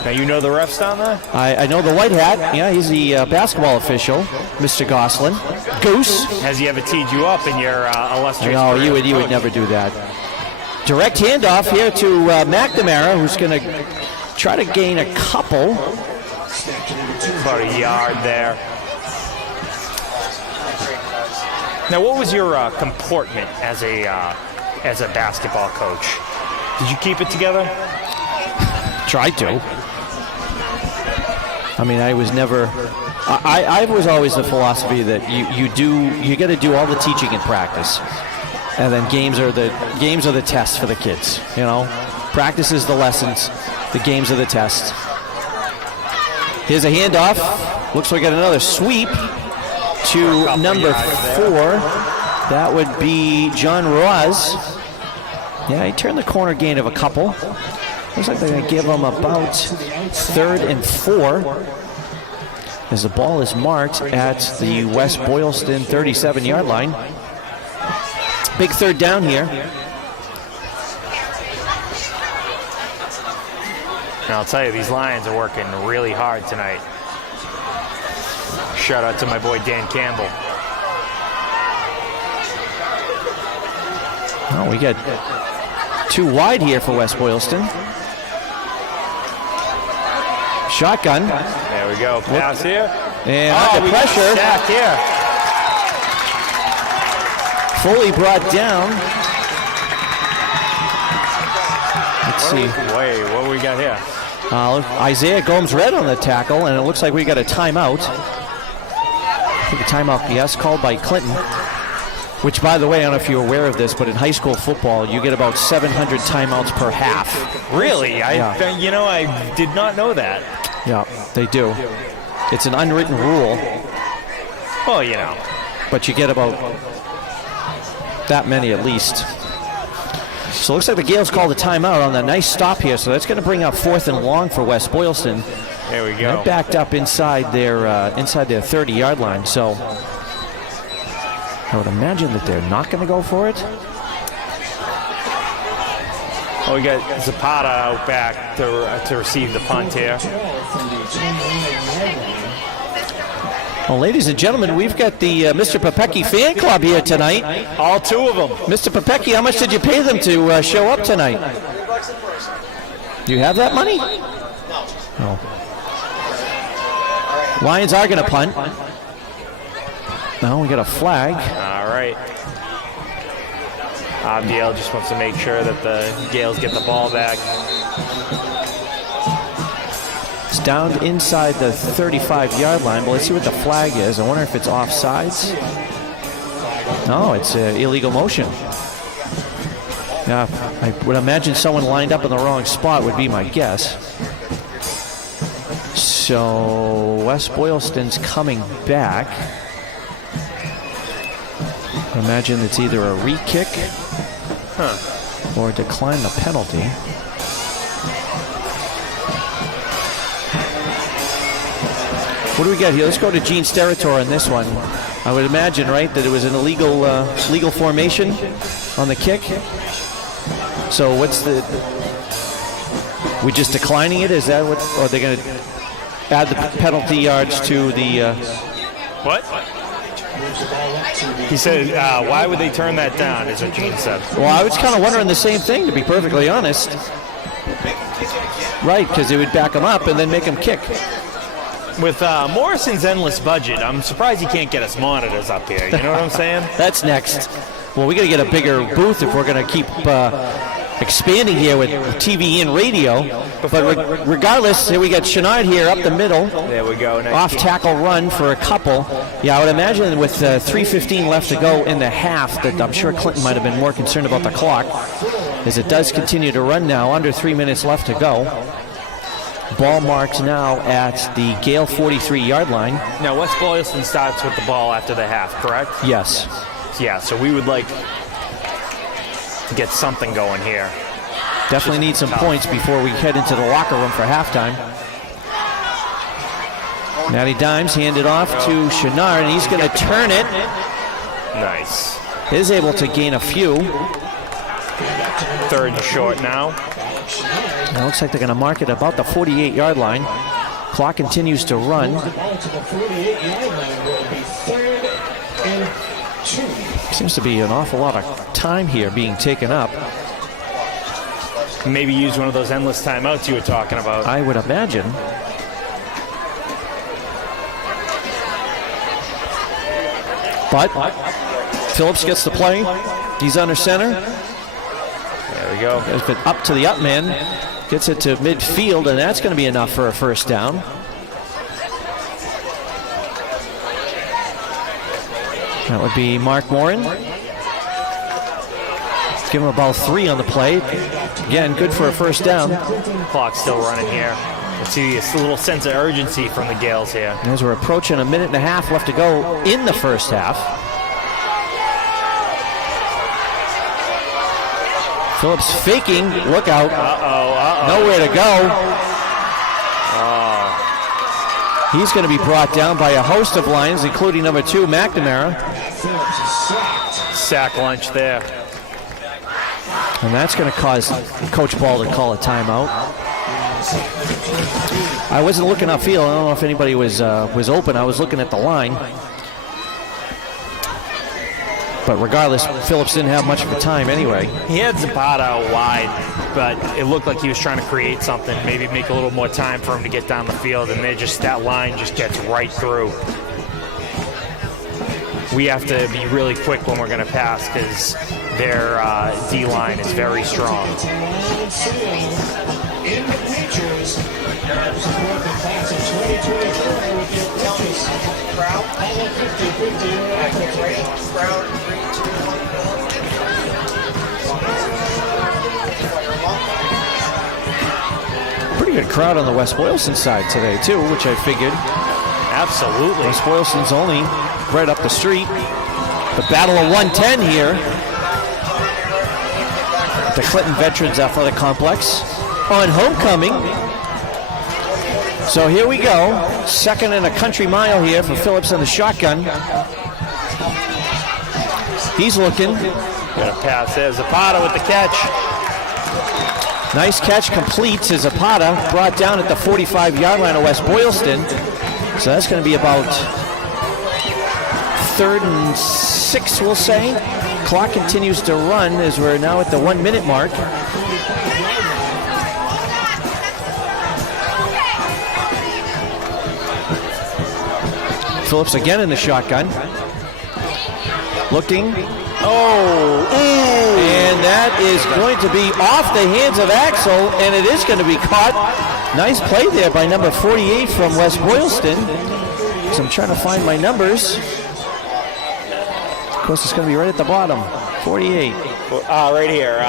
Now you know the refs down there? I know the white hat. Yeah, he's the basketball official, Mr. Gosselin. Goose. Has he ever teed you up in your illustrious No, career? you would never do that. Direct handoff here to McNamara, who's going to try to gain a couple. About a yard there. Now, what was your comportment as a basketball coach? Did you keep it together? Tried to. I mean, I was never. I was always the philosophy that you got to do all the teaching in practice, and then games are the tests for the kids. You know, practice is the lessons, the games are the tests. Here's a handoff. Looks like we got another sweep to number 4. That would be John Roaz. Yeah, he turned the corner, gain of a couple. Looks like they're going to give him about 3rd and 4 as the ball is marked at the West Boylston 37-yard line. Big 3rd down here. And I'll tell you, these Lions are working really hard tonight. Shout out to my boy Dan Campbell. Oh, we got 2 wide here for West Boylston. Shotgun. There we go. Pass here. And under pressure. Sack here. Fully brought down. Let's see. Wait, what do we got here? Isaiah Gomes-Red on the tackle, and it looks like we got a timeout. I think a timeout, yes, called by Clinton. Which, by the way, I don't know if you're aware of this, but in high school football, you get about 700 timeouts per half. Really? Yeah. You know, I did not know that. Yeah, they do. It's an unwritten rule. Well, you know. But you get about that many at least. So it looks like the Gales called a timeout on the nice stop here. So that's going to bring up 4th and long for West Boylston. There we go. They're backed up inside their 30-yard line. So I would imagine that they're not going to go for it. Oh, we got Zapata out back to receive the punt here. Well, ladies and gentlemen, we've got the Mr. Popecki fan club here tonight. All 2 of them. Mr. Popecki, how much did you pay them to show up tonight? You have that money? No. Lions are going to punt. No, we got a flag. All right. Abdiel just wants to make sure that the Gales get the ball back. It's down inside the 35-yard line, but let's see what the flag is. I wonder if it's offsides. No, it's illegal motion. Yeah, I would imagine someone lined up in the wrong spot would be my guess. So West Boylston's coming back. I imagine it's either a re-kick or decline the penalty. What do we got here? Let's go to Gene Steratore on this one. I would imagine, right, that it was an illegal legal formation on the kick. So what's the... We just declining it? Is that what... Or are they going to add the penalty yards to the... What? He said, why would they turn that down, is what Gene said. Well, I was kind of wondering the same thing, to be perfectly honest. Right, because they would back him up and then make him kick. With Morrison's endless budget, I'm surprised he can't get us monitors up here. You know what I'm saying? That's next. Well, we got to get a bigger booth if we're going to keep expanding here with TV and radio. But regardless, here we got Chenard here up the middle. There we go. Nice Off tackle run for a couple. Yeah, I would imagine with 3:15 left to go in the half that I'm sure Clinton might have been more concerned about the clock, as it does continue to run now. Under 3 minutes left to go. Ball marked now at the Gale 43-yard line. Now, West Boylston starts with the ball after the half, correct? Yes. Yeah, so we would like to get something going here. Definitely need some points before we head into the locker room for halftime. Matty Dimes handed off to Chenard, and he's going to turn it. Nice. Is able to gain a few. 3rd and short now. It looks like they're going to mark it about the 48-yard line. Clock continues to run. Seems to be an awful lot of time here being taken up. Maybe use one of those endless timeouts you were talking about. I would imagine. But Phillips gets the play. He's under center. There we go. It's been up to the up man. Gets it to midfield, and that's going to be enough for a first down. That would be Mark Morin. Give him about 3 on the play. Again, good for a first down. Clock's still running here. Let's see a little sense of urgency from the Gales here. As we're approaching a minute and a half left to go in the first half. Phillips faking. Look out. Nowhere to go. He's going to be brought down by a host of Lions, including number 2, McNamara. Sack lunch there. And that's going to cause Coach Ball to call a timeout. I wasn't looking upfield. I don't know if anybody was open. I was looking at the line. But regardless, Phillips didn't have much of a time anyway. He had Zapata out wide, but it looked like he was trying to create something, maybe make a little more time for him to get down the field, and that line just gets right through. We have to be really quick when we're going to pass because their D-line is very strong. Pretty good crowd on the West Boylston side today, too, which I figured. Absolutely. West Boylston's only right up the street. The Battle of 110 here at the Clinton Veterans Athletic Complex on homecoming. So here we go. 2nd and a country mile here for Phillips in the shotgun. He's looking. Got a pass there. Zapata with the catch. Nice catch completes as Zapata brought down at the 45-yard line of West Boylston. So that's going to be about 3rd and 6, we'll say. Clock continues to run as we're now at the 1-minute mark. Phillips again in the shotgun. Looking. And that is going to be off the hands of Axel, and it is going to be caught. Nice play there by number 48 from West Boylston. So I'm trying to find my numbers. Of course, it's going to be right at the bottom. 48. Right here.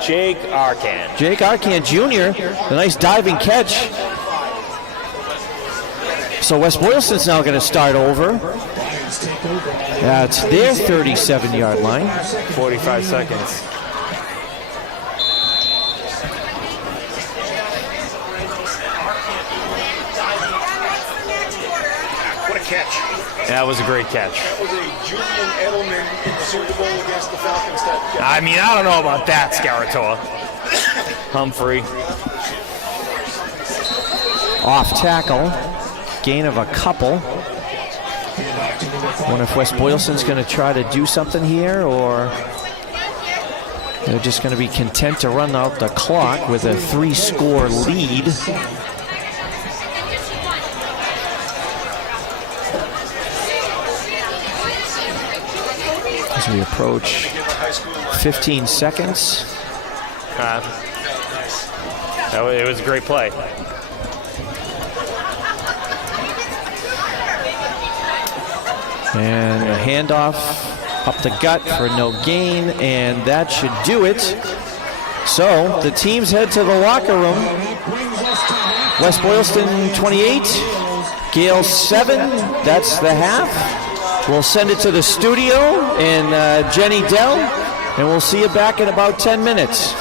Jake Arcan. Jake Arcan Jr., the nice diving catch. So West Boylston's now going to start over. That's their 37-yard line. 45 seconds. That was a great catch. That was a Julian Edelman in the Super Bowl against the Falcons type catch. I mean, I don't know about that, Scaratola. Humphrey. Off tackle. Gain of a couple. I wonder if West Boylston's going to try to do something here, or they're just going to be content to run out the clock with a 3-score lead. As we approach 15 seconds. It was a great play. And a handoff up the gut for no gain, and that should do it. So the teams head to the locker room. West Boylston 28, Gales 7. That's the half. We'll send it to the studio and Jenny Dell, and we'll see you back in about 10 minutes.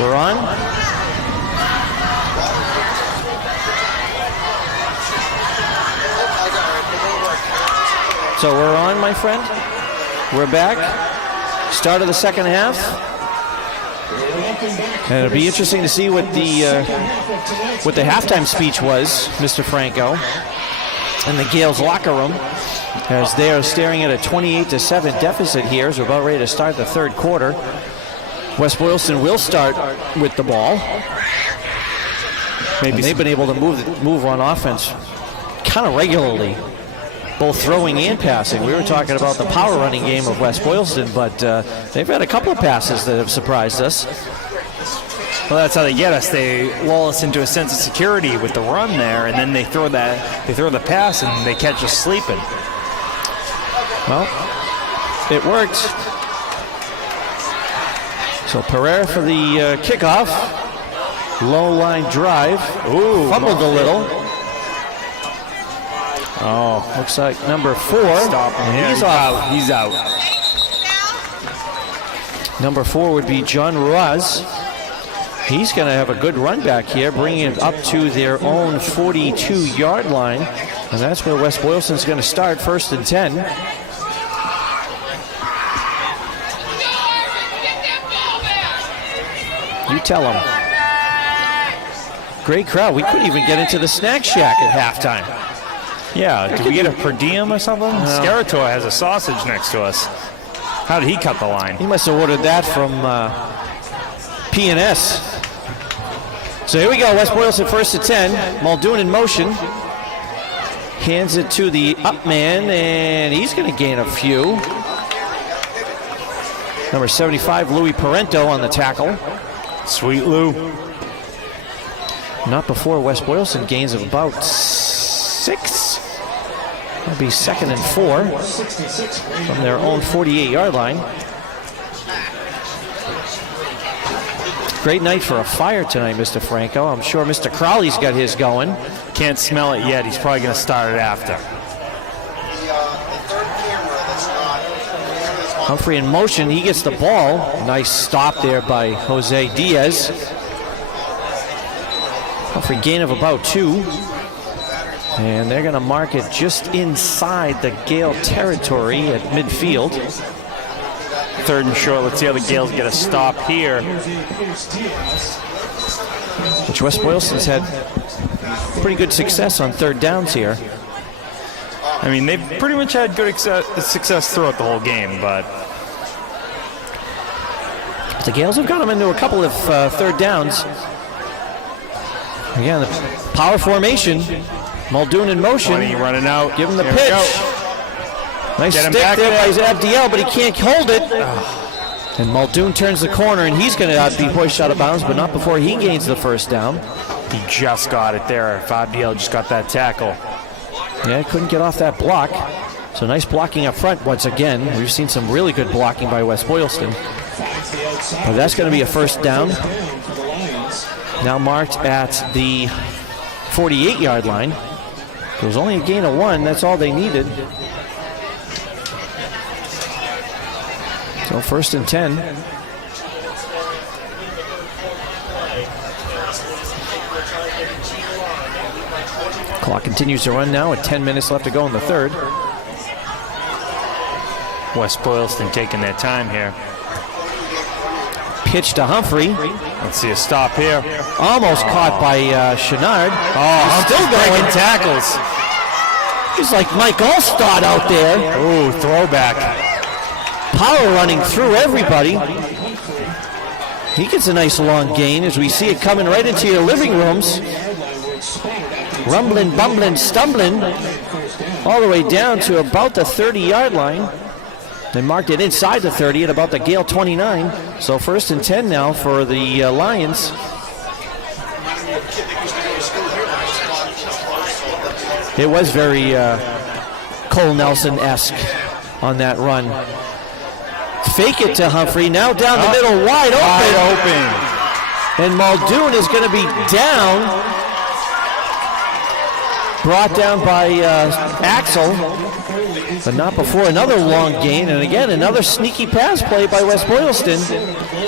We're on. So we're on, my friend. We're back. Start of the second half. And it'll be interesting to see what the halftime speech was, Mr. Franco, in the Gales locker room, as they are staring at a 28-7 deficit here as we're about ready to start the third quarter. West Boylston will start with the ball. Maybe they've been able to move on offense kind of regularly, both throwing and passing. We were talking about the power running game of West Boylston, but they've had a couple of passes that have surprised us. Well, that's how they get us. They lull us into a sense of security with the run there, and then they throw the pass, and they catch us sleeping. Well, it worked. So Pereira for the kickoff. Low line drive. Ooh, fumbled a little. Oh, looks like number 4. And he's off. He's out. Number 4 would be John Ruiz. He's going to have a good run back here, bringing it up to their own 42-yard line. And that's where West Boylston's going to start, 1st and 10. You tell them. Great crowd. We couldn't even get into the snack shack at halftime. Yeah, did we get a per diem or something? No. Skeletor has a sausage next to us. How did he cut the line? He must have ordered that from P&S. So here we go, West Boylston 1st and 10. Muldoon in motion. Hands it to the up man, and he's going to gain a few. Number 75, Louis Parento on the tackle. Sweet Lou. Not before West Boylston gains of about 6. That'll be 2nd and 4 from their own 48-yard line. Great night for a fire tonight, Mr. Franco. I'm sure Mr. Crowley's got his going. Can't smell it yet. He's probably going to start it after. Humphrey in motion. He gets the ball. Nice stop there by Jose Diaz. Humphrey gain of about 2. And they're going to mark it just inside the Gale territory at midfield. 3rd and short. Let's see how the Gales get a stop here. Which West Boylston's had pretty good success on 3rd downs here. I mean, they've pretty much had good success throughout the whole game, but the Gales have got them into a couple of 3rd downs. Again, the power formation. Muldoon in motion. 20 running out. Give him the pitch. Nice stick there by Abdiel, but he can't hold it. And Muldoon turns the corner, and he's going to be pushed out of bounds, but not before he gains the 1st down. He just got it there. Abdiel just got that tackle. Yeah, couldn't get off that block. So nice blocking up front once again. We've seen some really good blocking by West Boylston. But that's going to be a 1st down. Now marked at the 48-yard line. There was only a gain of 1. That's all they needed. So 1st and 10. Clock continues to run now with 10 minutes left to go in the 3rd. West Boylston taking their time here. Pitch to Humphrey. Let's see a stop here. Almost caught by Chenard. He's still going tackles. He's like Mike Allstott out there. Ooh, throwback. Power running through everybody. He gets a nice long gain as we see it coming right into your living rooms. Rumbling, bumbling, stumbling. All the way down to about the 30-yard line. They marked it inside the 30 at about the Gale 29. So 1st and 10 now for the Lions. It was very Cole Nelson-esque on that run. Fake it to Humphrey. Now down the middle, wide open. And Muldoon is going to be down. brought down by Axel, but not before another long gain. And again, another sneaky pass play by West Boylston.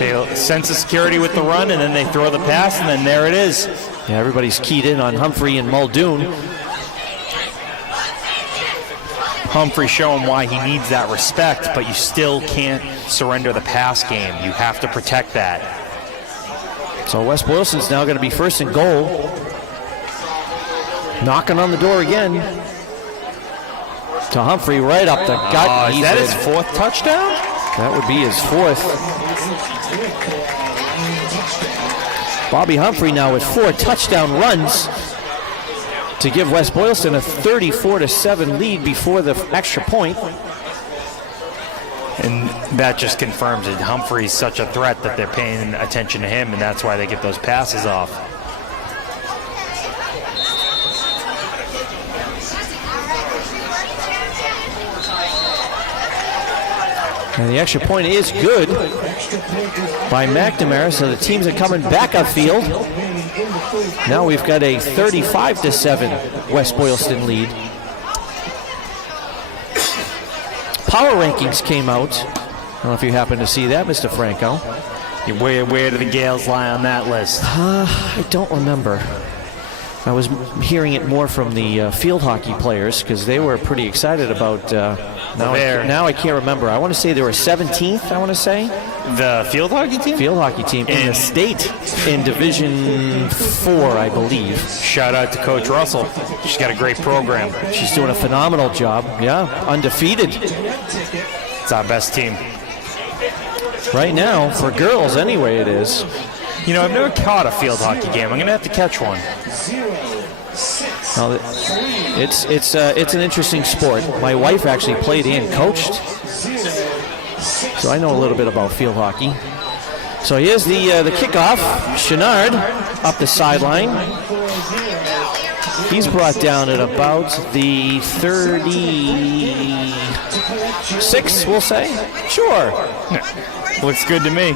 They sense of security with the run, and then they throw the pass, and then there it is. Yeah, everybody's keyed in on Humphrey and Muldoon. Humphrey showing why he needs that respect, but you still can't surrender the pass game. You have to protect that. So West Boylston's now going to be first and goal. Knocking on the door again. To Humphrey, right up the gut. Is that his fourth touchdown? That would be his fourth. Bobby Humphrey now with 4 touchdown runs to give West Boylston a 34-7 lead before the extra point. And that just confirms it. Humphrey's such a threat that they're paying attention to him, and that's why they get those passes off. And the extra point is good by McNamara, so the teams are coming back upfield. Now we've got a 35-7 West Boylston lead. Power rankings came out. I don't know if you happen to see that, Mr. Franco. Where do the Gales lie on that list? I don't remember. I was hearing it more from the field hockey players because they were pretty excited about. Now I can't remember. I want to say they were 17th. I want to say the field hockey team. Field hockey team in the state in Division 4, I believe. Shout out to Coach Russell. She's got a great program. She's doing a phenomenal job. Yeah, undefeated. It's our best team right now for girls. Anyway, it is. You know, I've never caught a field hockey game. I'm going to have to catch one. Well, it's an interesting sport. My wife actually played and coached, so I know a little bit about field hockey. So here's the kickoff. Chenard up the sideline. He's brought down at about the 36, we'll say. Sure. Looks good to me.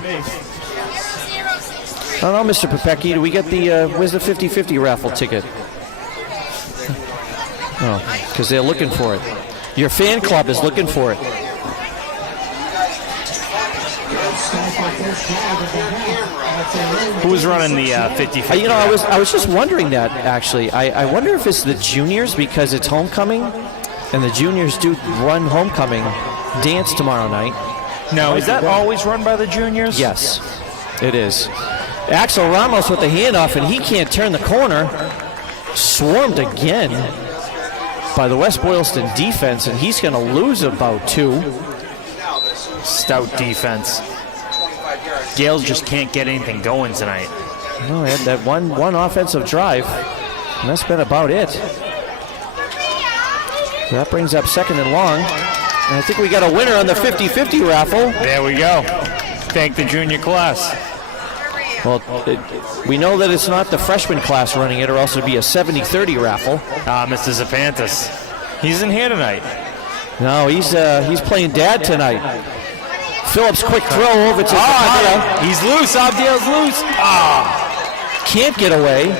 I don't know, Mr. Popecki, do we get the, where's the 50-50 raffle ticket? Oh, because they're looking for it. Your fan club is looking for it. Who's running the 50-50? You know, I was just wondering that, actually. I wonder if it's the juniors because it's homecoming, and the juniors do run homecoming dance tomorrow night. No, is that always run by the juniors? Yes, it is. Axel Ramos with the handoff, and he can't turn the corner. Swarmed again by the West Boylston defense, and he's going to lose about 2. Stout defense. Gales just can't get anything going tonight. No, they had that one offensive drive, and that's been about it. That brings up second and long. And I think we got a winner on the 50-50 raffle. There we go. Thank the junior class. Well, we know that it's not the freshman class running it, or else it'd be a 70-30 raffle. Mr. Zapantis. He's in here tonight. No, he's playing dad tonight. Phillips, quick throw over to Zapata. He's loose. Abdiel's loose. Can't get away.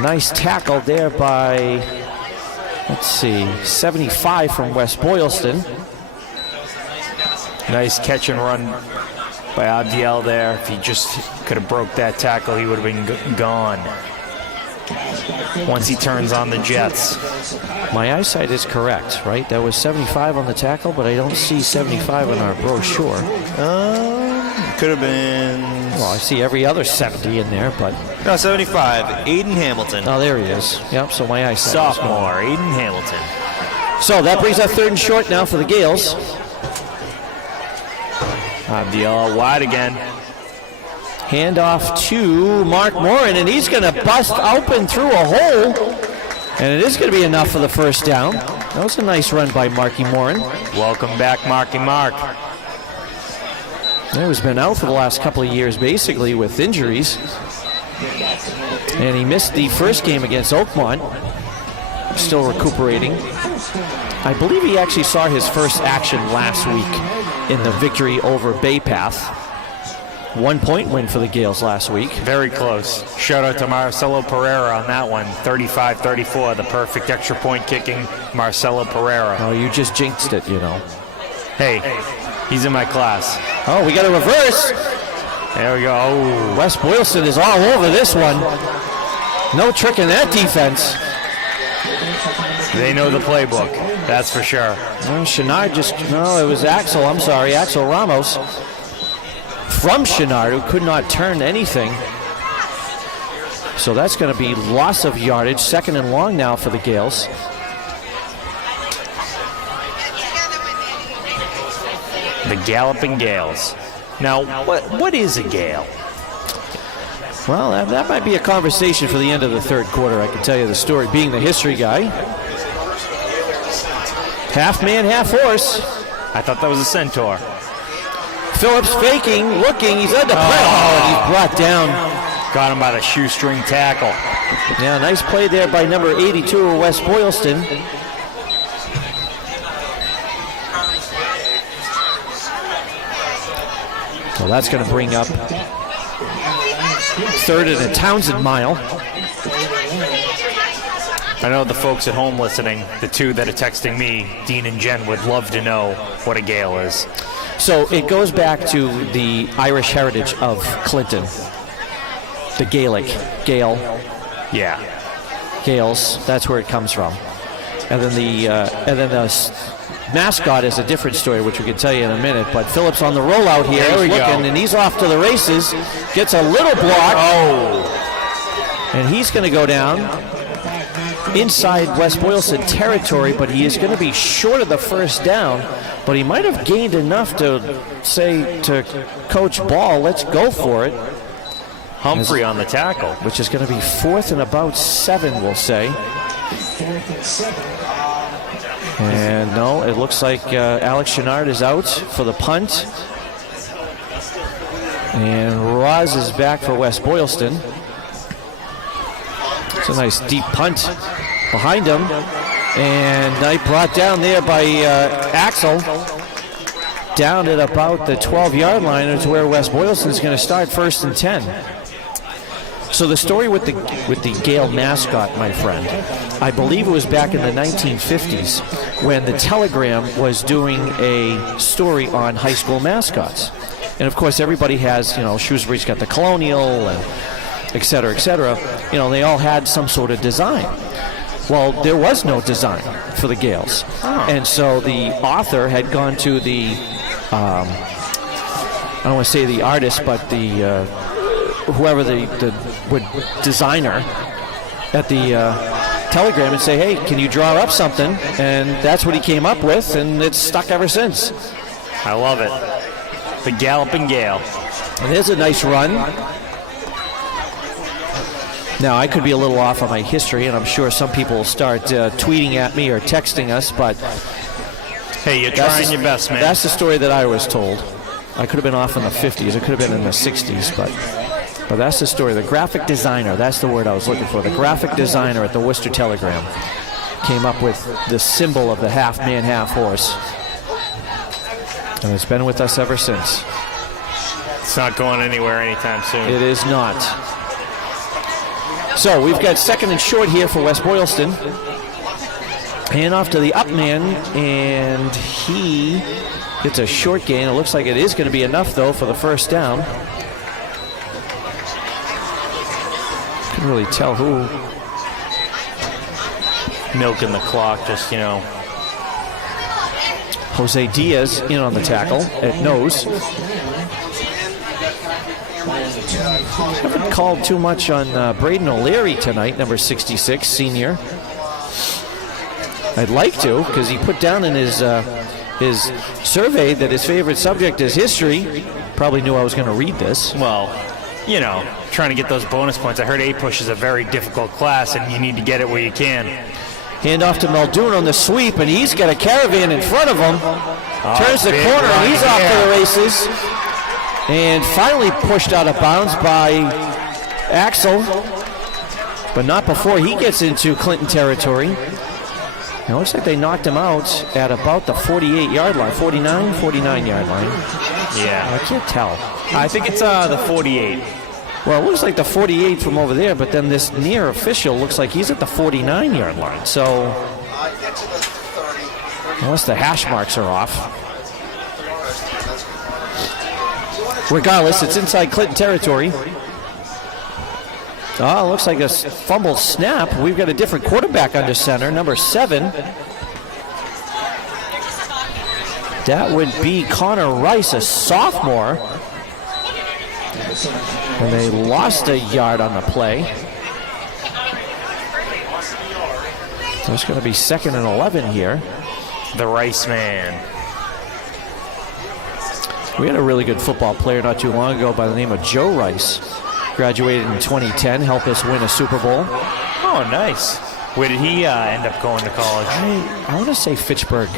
Nice tackle there by, let's see, 75 from West Boylston. Nice catch and run by Abdiel there. If he just could have broke that tackle, he would have been gone. Once he turns on the Jets. My eyesight is correct, right? That was 75 on the tackle, but I don't see 75 on our brochure. Could have been... Well, I see every other 70 in there, but... No, 75. Aiden Hamilton. Oh, there he is. Yep, so my eyesight Sophomore, Aiden Hamilton. So that brings up third and short now for the Gales. Abdiel wide again. Handoff to Mark Morin, and he's going to bust open through a hole. And it is going to be enough for the first down. That was a nice run by Marky Morin. Welcome back, Marky Mark. He's been out for the last couple of years, basically, with injuries. And he missed the first game against Oakmont. Still recuperating. I believe he actually saw his first action last week in the victory over Bay Path. 1-point win for the Gales last week. Very close. Shout out to Marcelo Pereira on that one. 35-34, the perfect extra point kicking Marcelo Pereira. Oh, you just jinxed it, you know. Hey, he's in my class. Oh, we got a reverse. There we go. Oh. West Boylston is all over this one. No trick in that defense. They know the playbook, that's for sure. Well, Chenard it was Axel, I'm sorry, Axel Ramos from Chenard, who could not turn anything. So that's going to be loss of yardage, 2nd and long now for the Gales. The Galloping Gales. Now, what is a Gale? Well, that might be a conversation for the end of the 3rd quarter. I can tell you the story, being the history guy. Half man, half horse. I thought that was a centaur. Phillips faking, looking, he's under pressure. Oh, and he's brought down. Got him by the shoestring tackle. Yeah, nice play there by number 82 of West Boylston. Well, that's going to bring up 3rd and a Townsend mile. I know the folks at home listening, the two that are texting me, Dean and Jen, would love to know what a Gale is. So it goes back to the Irish heritage of Clinton. The Gaelic, Gael. Yeah. Gales, that's where it comes from. And then the mascot is a different story, which we can tell you in a minute. But Phillips on the rollout here, there we looking, go. and he's off to the races. Gets a little block. Oh. And he's going to go down inside West Boylston territory, but he is going to be short of the first down. But he might have gained enough to say to Coach Ball, let's go for it. Humphrey on the tackle. Which is going to be 4th and about 7, we'll say. And no, it looks like Alex Chenard is out for the punt. And Roz is back for West Boylston. It's a nice deep punt behind him. And night brought down there by Axel. Down at about the 12-yard line is where West Boylston is going to start 1st and 10. So the story with the Gale mascot, my friend, I believe it was back in the 1950s when the Telegram was doing a story on high school mascots. And of course everybody has, Shrewsbury's got the Colonial and et cetera, they all had some sort of design. Well, there was no design for the Gales. And so the author had gone to the, I don't want to say the artist, but the whoever the designer at the Telegram and say, hey, can you draw up something? And that's what he came up with, and it's stuck ever since. I love it. The Galloping Gale. And there's a nice run. Now, I could be a little off on my history, and I'm sure some people will start tweeting at me or texting us, but hey, you're trying your best, man. That's the story that I was told. I could have been off in the 50s. It could have been in the 60s, but that's the story. The graphic designer, that's the word I was looking for. The graphic designer at the Worcester Telegram came up with the symbol of the half-man, half-horse. And it's been with us ever since. It's not going anywhere anytime soon. It is not. So we've got 2nd and short here for West Boylston. Hand off to the up man, and he gets a short gain. It looks like it is going to be enough, though, for the first down. Couldn't really tell who. Milking the clock, just, Jose Diaz in on the tackle at nose. Haven't called too much on Braden O'Leary tonight, number 66, senior. I'd like to, because he put down in his survey that his favorite subject is history. Probably knew I was going to read this. Well, trying to get those bonus points. I heard A-Push is a very difficult class, and you need to get it where you can. Hand off to Muldoon on the sweep, and he's got a caravan in front of him. Turns the corner, and he's off to the races. And finally pushed out of bounds by Axel, but not before he gets into Clinton territory. It looks like they knocked him out at about the 48-yard line, 49-yard line. Yeah. I can't tell. I think it's the 48. Well, it looks like the 48 from over there, but then this near official looks like he's at the 49-yard line. So, unless the hash marks are off. Regardless, it's inside Clinton territory. Oh, it looks like a fumble snap. We've got a different quarterback under center, number 7. That would be Connor Rice, a sophomore. And they lost a yard on the play. So it's going to be 2nd and 11 here. The Rice man. We had a really good football player not too long ago by the name of Joe Rice. Graduated in 2010, helped us win a Super Bowl. Oh, nice. Where did he end up going to college? I want to say Fitchburg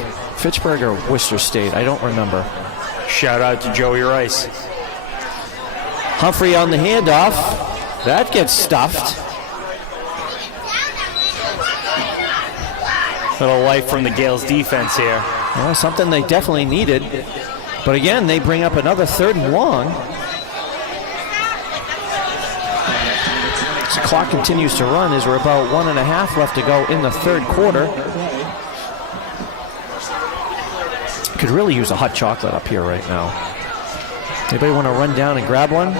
or Worcester State. I don't remember. Shout out to Joey Rice. Humphrey on the handoff. That gets stuffed. Little life from the Gales defense here. Well, something they definitely needed. But again, they bring up another 3rd and long. The clock continues to run as we're about 1.5 left to go in the 3rd quarter. Could really use a hot chocolate up here right now. Anybody want to run down and grab one?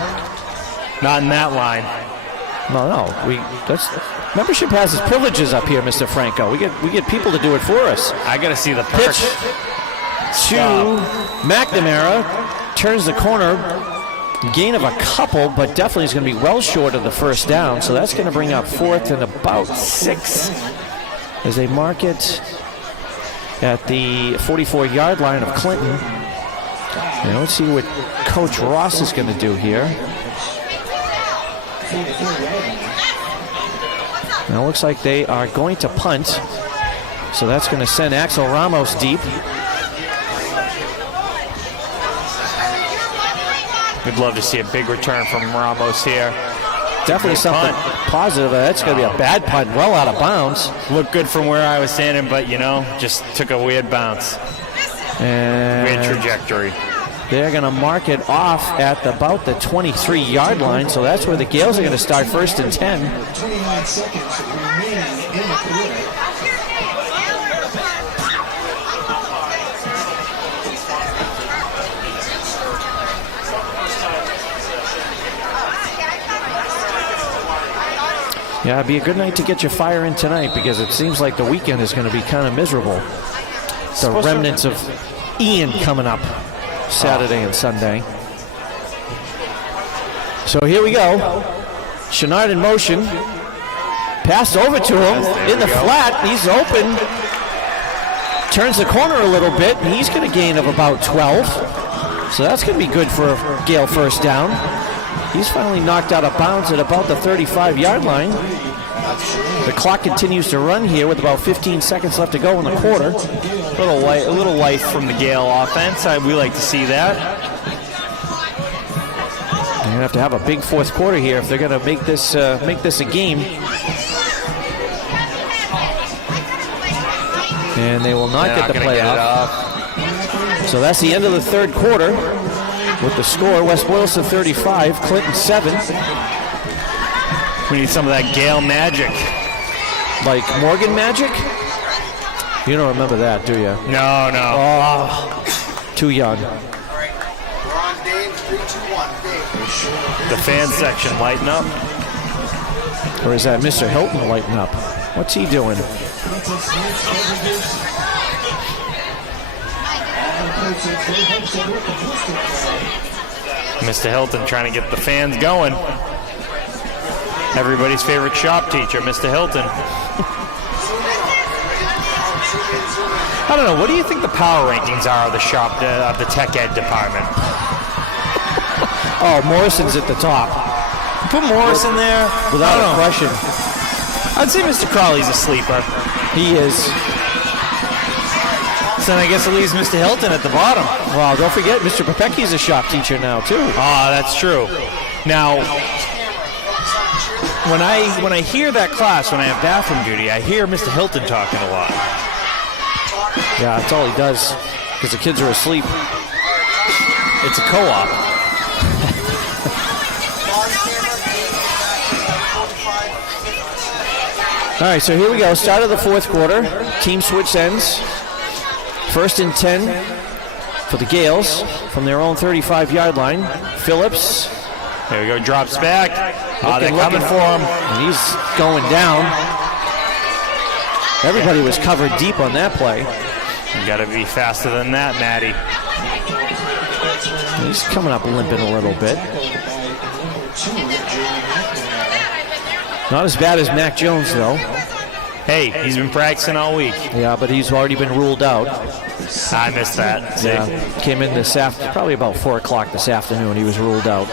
Not in that line. No. Membership has its privileges up here, Mr. Franco. We get people to do it for us. I got to see the Pitch to McNamara. Turns the corner. Gain of a couple, but definitely is going to be well short of the 1st down. So that's going to bring up 4th and about 6 as they mark it at the 44-yard line of Clinton. Now let's see what Coach Ross is going to do here. Now it looks like they are going to punt. So that's going to send Axel Ramos deep. We'd love to see a big return from Ramos here. Definitely something positive. That's going to be a bad punt, well out of bounds. Looked good from where I was standing, but, just took a weird bounce. And weird trajectory. They're going to mark it off at about the 23-yard line, so that's where the Gales are going to start 1st and 10. 29 seconds remaining in the quarter. Yeah, it'd be a good night to get your fire in tonight because it seems like the weekend is going to be kind of miserable. The remnants of Ian coming up Saturday and Sunday. So here we go. Chenard in motion. Pass over to him in the flat. He's open. Turns the corner a little bit, and he's going to gain of about 12. So that's going to be good for a Gale 1st down. He's finally knocked out of bounds at about the 35-yard line. The clock continues to run here with about 15 seconds left to go in the quarter. A little life from the Gale offense. We like to see that. They're going to have a big 4th quarter here if they're going to make this a game. And they will not get the play off. So that's the end of the 3rd quarter. With the score, West Boylston 35, Clinton 7. We need some of that Gale magic. Like Morgan magic? You don't remember that, do you? No. Oh, too young. The fan section lighten up. Or is that Mr. Hilton lighting up? What's he doing? Mr. Hilton trying to get the fans going. Everybody's favorite shop teacher, Mr. Hilton. I don't know. What do you think the power rankings are of the shop of the tech ed department? Oh, Morrison's at the top. Put Morrison there without a question. I'd say Mr. Crawley's a sleeper. He is. So then I guess it leaves Mr. Hilton at the bottom. Well, don't forget, Mr. Popecki's a shop teacher now, too. Ah, that's true. Now, when I hear that class, when I have bathroom duty, I hear Mr. Hilton talking a lot. Yeah, that's all he does because the kids are asleep. It's a co-op. All right, so here we go. Start of the fourth quarter. Team switch ends. 1st and 10 for the Gales from their own 35-yard line. Phillips. There we go, drops back. They're coming for him. And he's going down. Everybody was covered deep on that play. You got to be faster than that, Matty. He's coming up limping a little bit. Not as bad as Mac Jones, though. Hey, he's been practicing all week. Yeah, but he's already been ruled out. I missed that. Yeah, came in this afternoon, probably about 4 o'clock this afternoon. He was ruled out.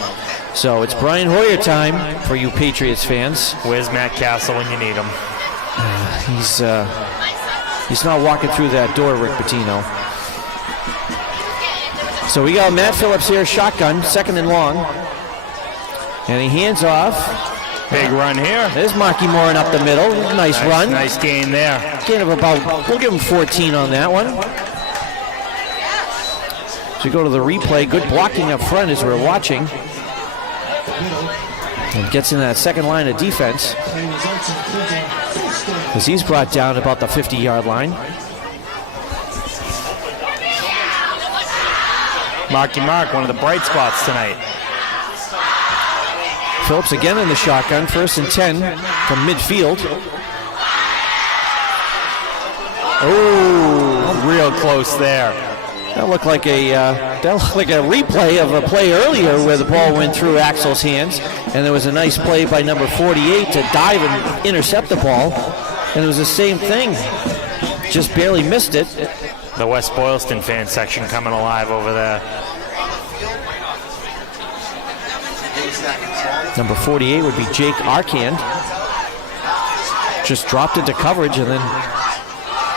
So it's Brian Hoyer time for you Patriots fans. Where's Matt Castle when you need him? He's not walking through that door, Rick Pitino. So we got Matt Phillips here, shotgun, 2nd and long. And he hands off. Big run here. There's Marky Morin up the middle. Nice run. Nice gain there. Gain of about, we'll give him 14 on that one. So we go to the replay. Good blocking up front as we're watching. And gets in that second line of defense. As he's brought down about the 50-yard line. Marky Mark, one of the bright spots tonight. Phillips again in the shotgun, 1st and 10 from midfield. Oh, real close there. That looked like a replay of a play earlier where the ball went through Axel's hands, and there was a nice play by number 48 to dive and intercept the ball, and it was the same thing, just barely missed it. The West Boylston fan section coming alive over there. Number 48 would be Jake Arcand. Just dropped into coverage and then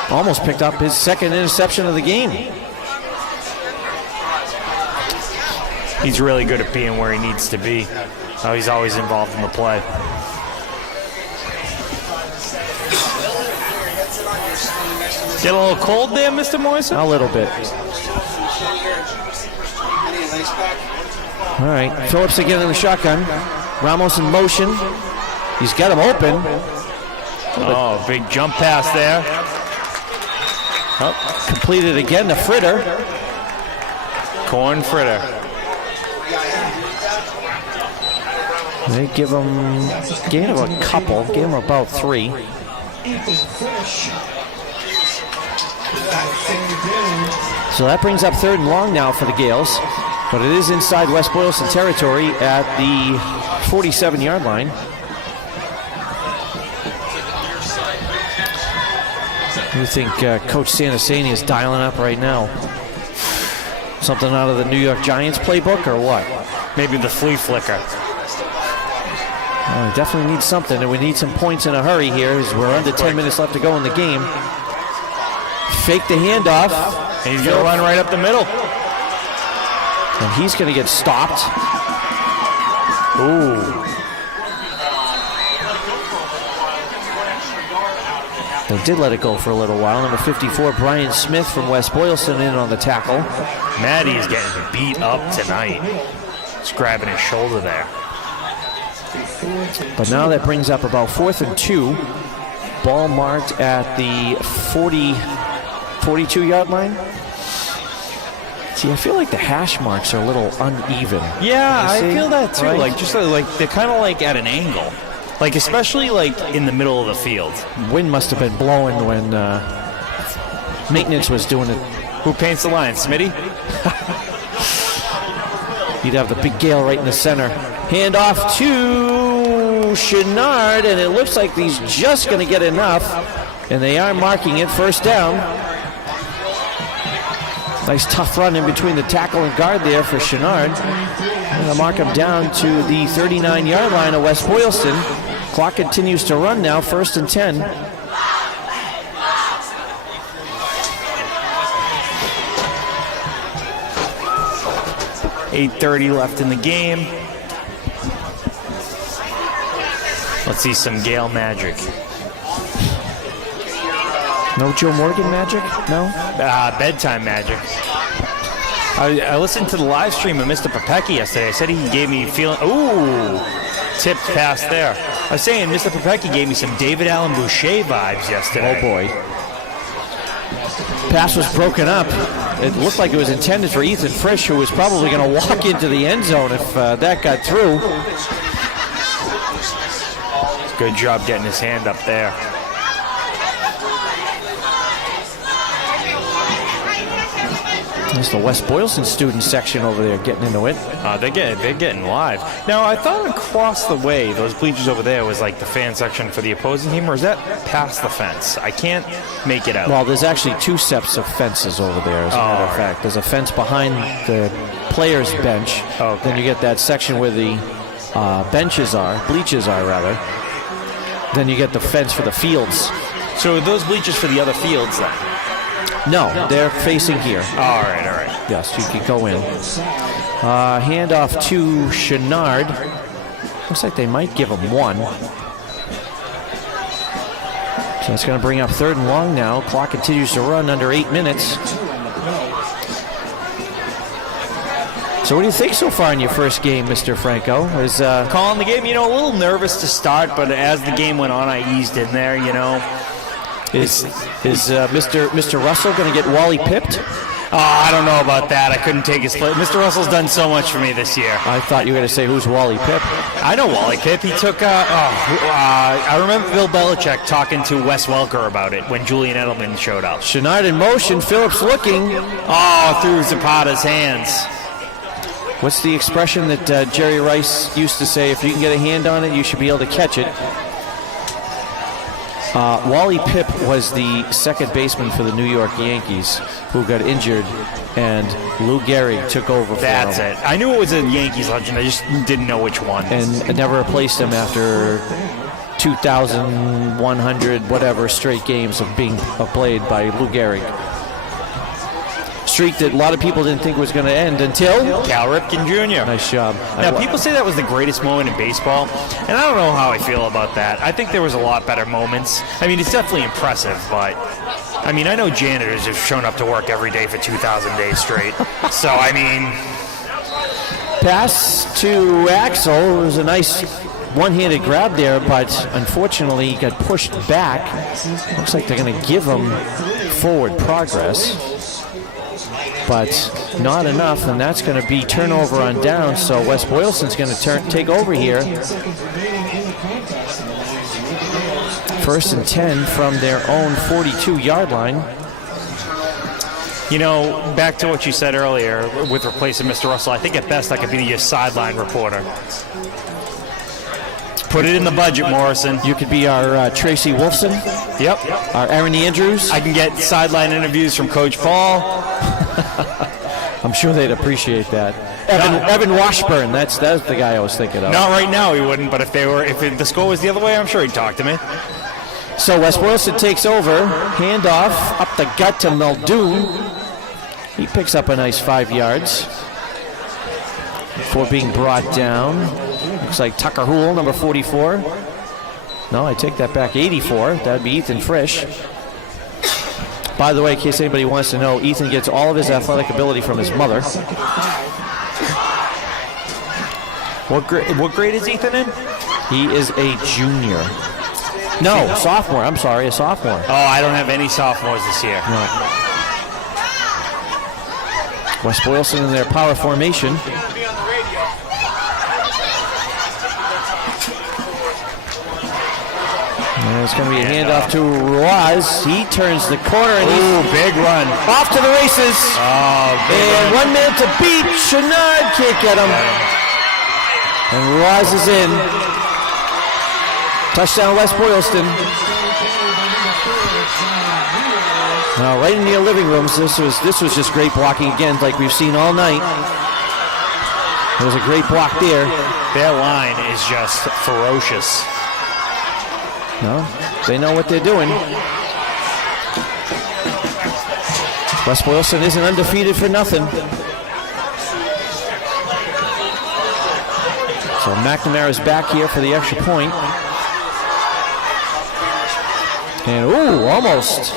almost picked up his 2nd interception of the game. He's really good at being where he needs to be. Oh, he's always involved in the play. Get a little cold there, Mr. Morrison? A little bit. All right, Phillips again in the shotgun. Ramos in motion. He's got him open. Oh, big jump pass there. Oh, completed again to Fritter. Corn Fritter. They give him gain of a couple, gave him about 3. So that brings up 3rd and long now for the Gales, but it is inside West Boylston territory at the 47-yard line. What do you think Coach Santasani is dialing up right now? Something out of the New York Giants playbook or what? Maybe the flea flicker. We definitely need something, and we need some points in a hurry here as we're under 10 minutes left to go in the game. Fake the handoff. And he's going to run right up the middle. And he's going to get stopped. Ooh. They did let it go for a little while. Number 54, Brian Smith from West Boylston in on the tackle. Maddie is getting beat up tonight. He's grabbing his shoulder there. But now that brings up about 4th and 2. Ball marked at the 42-yard line. See, I feel like the hash marks are a little uneven. Yeah, I feel that too. Right? Like, just like they're kind of like at an angle. Like, especially like in the middle of the field. Wind must have been blowing when maintenance was doing it. Who paints the line, Smitty? You'd have the big gale right in the center. Hand off to Chenard, and it looks like he's just going to get enough. And they are marking it 1st down. Nice tough run in between the tackle and guard there for Chenard. They're going to mark him down to the 39-yard line of West Boylston. Clock continues to run now, 1st and 10. .8:30 left in the game. Let's see some Gale magic. No Joe Morgan magic? No? Bedtime magic. I listened to the live stream of Mr. Popecki yesterday. I said he gave me feeling. Ooh, tipped pass there. I was saying Mr. Popecki gave me some David Allen Boucher vibes yesterday. Oh boy. Pass was broken up. It looked like it was intended for Ethan Frisch, who was probably going to walk into the end zone if that got through. Good job getting his hand up there. There's the West Boylston student section over there getting into it. They're getting live. Now, I thought across the way, those bleachers over there was like the fan section for the opposing team, or is that past the fence? I can't make it out. Well, there's actually two sets of fences over there, as a matter of fact. There's a fence behind the players' bench. Okay. Then you get that section where the bleachers are, rather. Then you get the fence for the fields. So are those bleachers for the other fields then? No, they're facing here. All right. Yes, you can go in. Handoff to Chenard. Looks like they might give him one. So that's going to bring up 3rd and long now. Clock continues to run under 8 minutes. So what do you think so far in your first game, Mr. Franco? Is calling the game, a little nervous to start, but as the game went on, I eased in there, Is Mr. Russell going to get Wally pipped? Oh, I don't know about that. I couldn't take his place. Mr. Russell's done so much for me this year. I thought you were going to say, who's Wally Pipp? I know Wally Pipp. He took, I remember Bill Belichick talking to Wes Welker about it when Julian Edelman showed up. Chenard in motion, Phillips looking. Oh, through Zapata's hands. What's the expression that Jerry Rice used to say? If you can get a hand on it, you should be able to catch it. Wally Pipp was the second baseman for the New York Yankees who got injured, and Lou Gehrig took over for him. That's it. I knew it was a Yankees legend. I just didn't know which one. And never replaced him after 2,100 whatever straight games of being played by Lou Gehrig. Streak that a lot of people didn't think was going to end until Cal Ripken Jr. Nice job. Now, people say that was the greatest moment in baseball, and I don't know how I feel about that. I think there was a lot better moments. I mean, it's definitely impressive, but I mean, I know janitors have shown up to work every day for 2,000 days straight. So, I mean, pass to Axel. It was a nice one-handed grab there, but unfortunately he got pushed back. Looks like they're going to give him forward progress, but not enough, and that's going to be turnover on down, so West Boylston's going to take over here. 1st and 10 from their own 42-yard line. Back to what you said earlier with replacing Mr. Russell, I think at best I could be your sideline reporter. Put it in the budget, Morrison. You could be our Tracy Wolfson. Yep. Our Aaron Andrews. I can get sideline interviews from Coach Paul. I'm sure they'd appreciate that. Evan Washburn, that's the guy I was thinking of. Not right now, he wouldn't, but if the score was the other way, I'm sure he'd talk to me. So West Boylston takes over. Handoff up the gut to Muldoon. He picks up a nice 5 yards before being brought down. Looks like Tucker Hoole, number 44. No, I take that back, 84. That'd be Ethan Frisch. By the way, in case anybody wants to know, Ethan gets all of his athletic ability from his mother. What grade is Ethan in? He is a junior. No, sophomore. I'm sorry, a sophomore. Oh, I don't have any sophomores this year. No. West Boylston in their power formation. And it's going to be a handoff to Ruiz. He turns the corner and he's big run. Off to the races. Oh, and run. 1 man to beat. Chenard can't get him. And Ruiz is in. Touchdown West Boylston. Now, right in your living rooms, this was just great blocking again, like we've seen all night. There was a great block there. Their line is just ferocious. No, they know what they're doing. West Boylston isn't undefeated for nothing. So McNamara's back here for the extra point. And, almost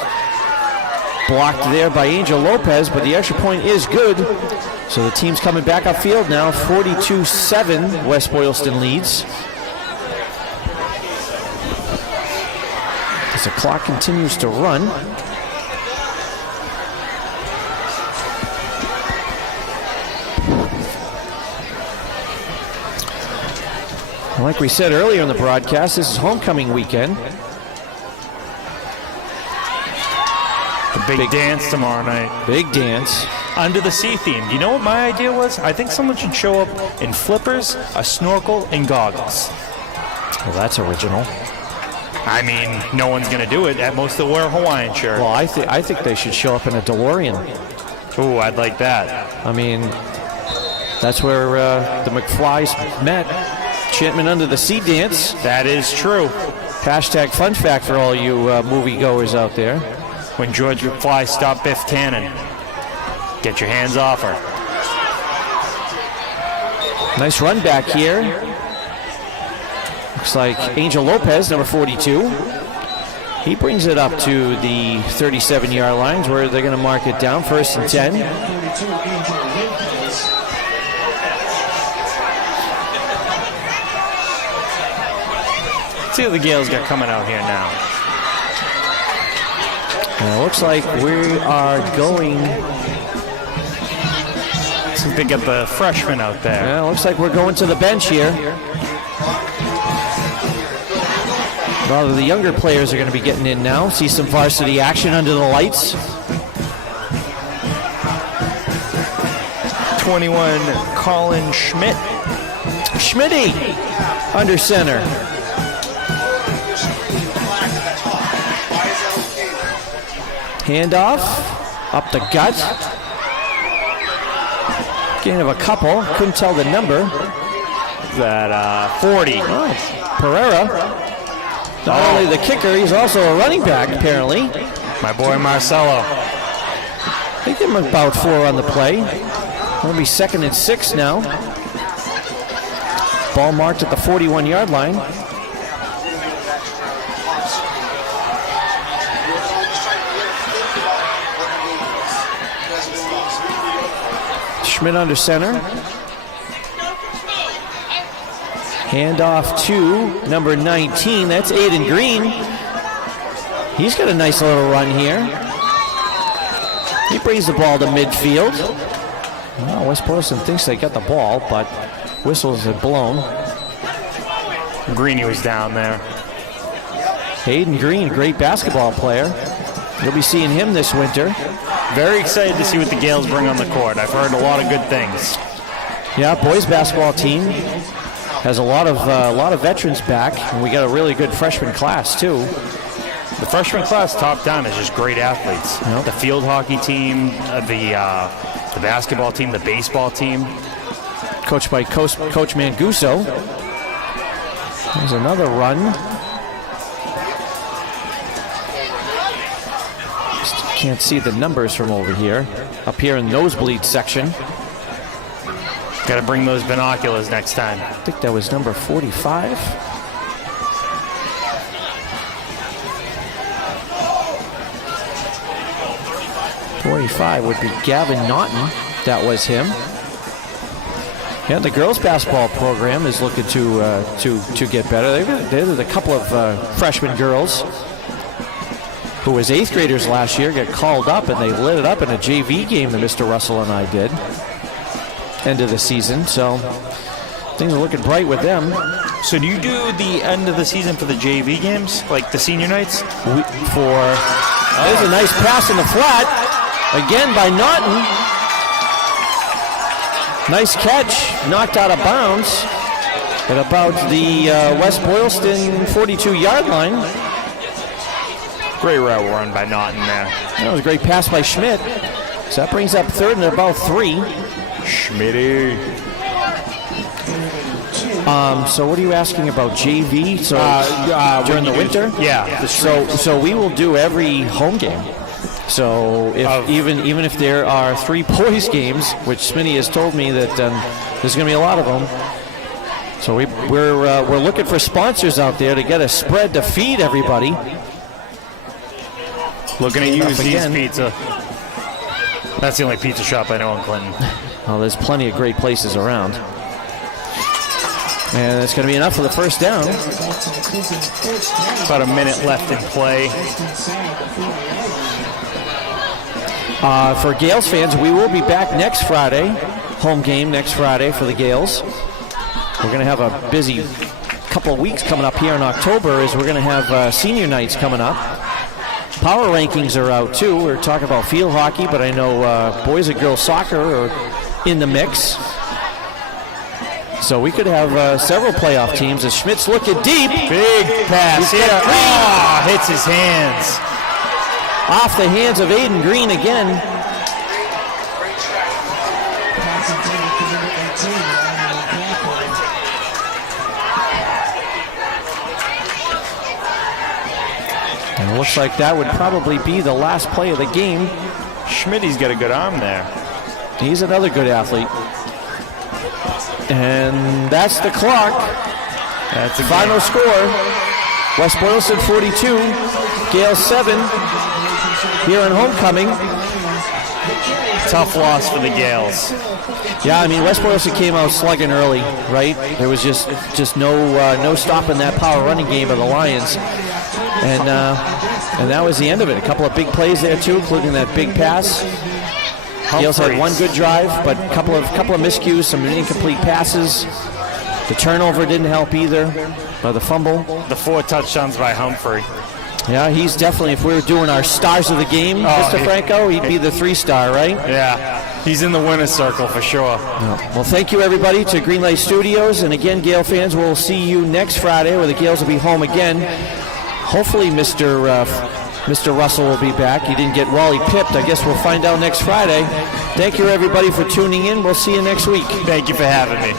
Blocked there by Angel Lopez, but the extra point is good. So the team's coming back upfield now. 42-7, West Boylston leads. As the clock continues to run. Like we said earlier in the broadcast, this is homecoming weekend. The big dance tomorrow night. Big dance. Under the sea theme. You know what my idea was? I think someone should show up in flippers, a snorkel, and goggles. Well, that's original. I mean, no one's going to do it. At most, they'll wear a Hawaiian shirt. Well, I think they should show up in a DeLorean. Ooh, I'd like that. I mean, that's where the McFlys met. Chapman Under the Sea dance. That is true. Hashtag fun fact for all you moviegoers out there. When George McFly stopped Biff Tannen. Get your hands off her. Nice run back here. Looks like Angel Lopez, number 42. He brings it up to the 37-yard lines where they're going to mark it down. 1st and 10. Let's see what the Gales got coming out here now. It looks like we are going. Looks like they got the freshman out there. Yeah, looks like we're going to the bench here. A lot of the younger players are going to be getting in now. See some varsity action under the lights. 21, Colin Schmidt. Schmitty under center. Handoff, up the gut. Gain of a couple, couldn't tell the number. That 40. Oh, Pereira. Not only the kicker, he's also a running back, apparently. My boy Marcelo. They give him about 4 on the play. It'll be 2nd and 6 now. Ball marked at the 41-yard line. Schmidt under center. Handoff to number 19. That's Aiden Green. He's got a nice little run here. He brings the ball to midfield. Well, West Boylston thinks they got the ball, but whistles have blown. Greeny was down there. Aiden Green, great basketball player. You'll be seeing him this winter. Very excited to see what the Gales bring on the court. I've heard a lot of good things. Yeah, boys basketball team has a lot of veterans back, and we got a really good freshman class too. The freshman class, top down, is just great athletes. Yep. The field hockey team, the basketball team, the baseball team. Coached by Coach Manguso. There's another run. Just can't see the numbers from over here. Up here in the nosebleed section. Got to bring those binoculars next time. I think that was number 45. Would be Gavin Naughton. That was him. Yeah, the girls basketball program is looking to get better. There's a couple of freshman girls who was 8th graders last year get called up, and they lit it up in a JV game that Mr. Russell and I did. End of the season, so things are looking bright with them. So do you do the end of the season for the JV games, like the senior nights? There's a nice pass in the flat. Again by Naughton. Nice catch, knocked out of bounds at about the West Boylston 42-yard line. Great route run by Naughton there. That was a great pass by Schmidt. So that brings up 3rd and about 3. Schmitty. So what are you asking about JV? So during the winter? Yeah. So we will do every home game. So even if there are 3 boys games, which Smitty has told me that there's going to be a lot of them. So we're looking for sponsors out there to get a spread to feed everybody. Looking at you, Enough Z's again. Pizza. That's the only pizza shop I know in Clinton. Well, there's plenty of great places around. And it's going to be enough for the first down. About a minute left in play. For Gales fans, we will be back next Friday. Home game next Friday for the Gales. We're going to have a busy couple of weeks coming up here in October as we're going to have senior nights coming up. Power rankings are out too. We're talking about field hockey, but I know boys and girls soccer are in the mix. So we could have several playoff teams as Schmidt's looking deep. Big pass. He's got Green. Hits his hands. Off the hands of Aiden Green again. And it looks like that would probably be the last play of the game. Schmidt's got a good arm there. He's another good athlete. And that's the clock. That's a Final score. West Boylston 42, Gales 7. Here in homecoming. Tough loss for the Gales. Yeah, I mean, West Boylston came out slugging early, right? There was just no stopping that power running game of the Lions. And that was the end of it. A couple of big plays there, too, including that big pass. Gales had one good drive, but a couple of miscues, some incomplete passes. The turnover didn't help either, by the fumble. The 4 touchdowns by Humphrey. Yeah, he's definitely, if we were doing our stars of the game, Mr. Franco, he'd be the 3-star, right? Yeah, he's in the winner's circle for sure. Well, thank you, everybody, to Greenlight Studios. And again, Gale fans, we'll see you next Friday where the Gales will be home again. Hopefully, Mr. Russell will be back. He didn't get Wally pipped. I guess we'll find out next Friday. Thank you, everybody, for tuning in. We'll see you next week. Thank you for having me.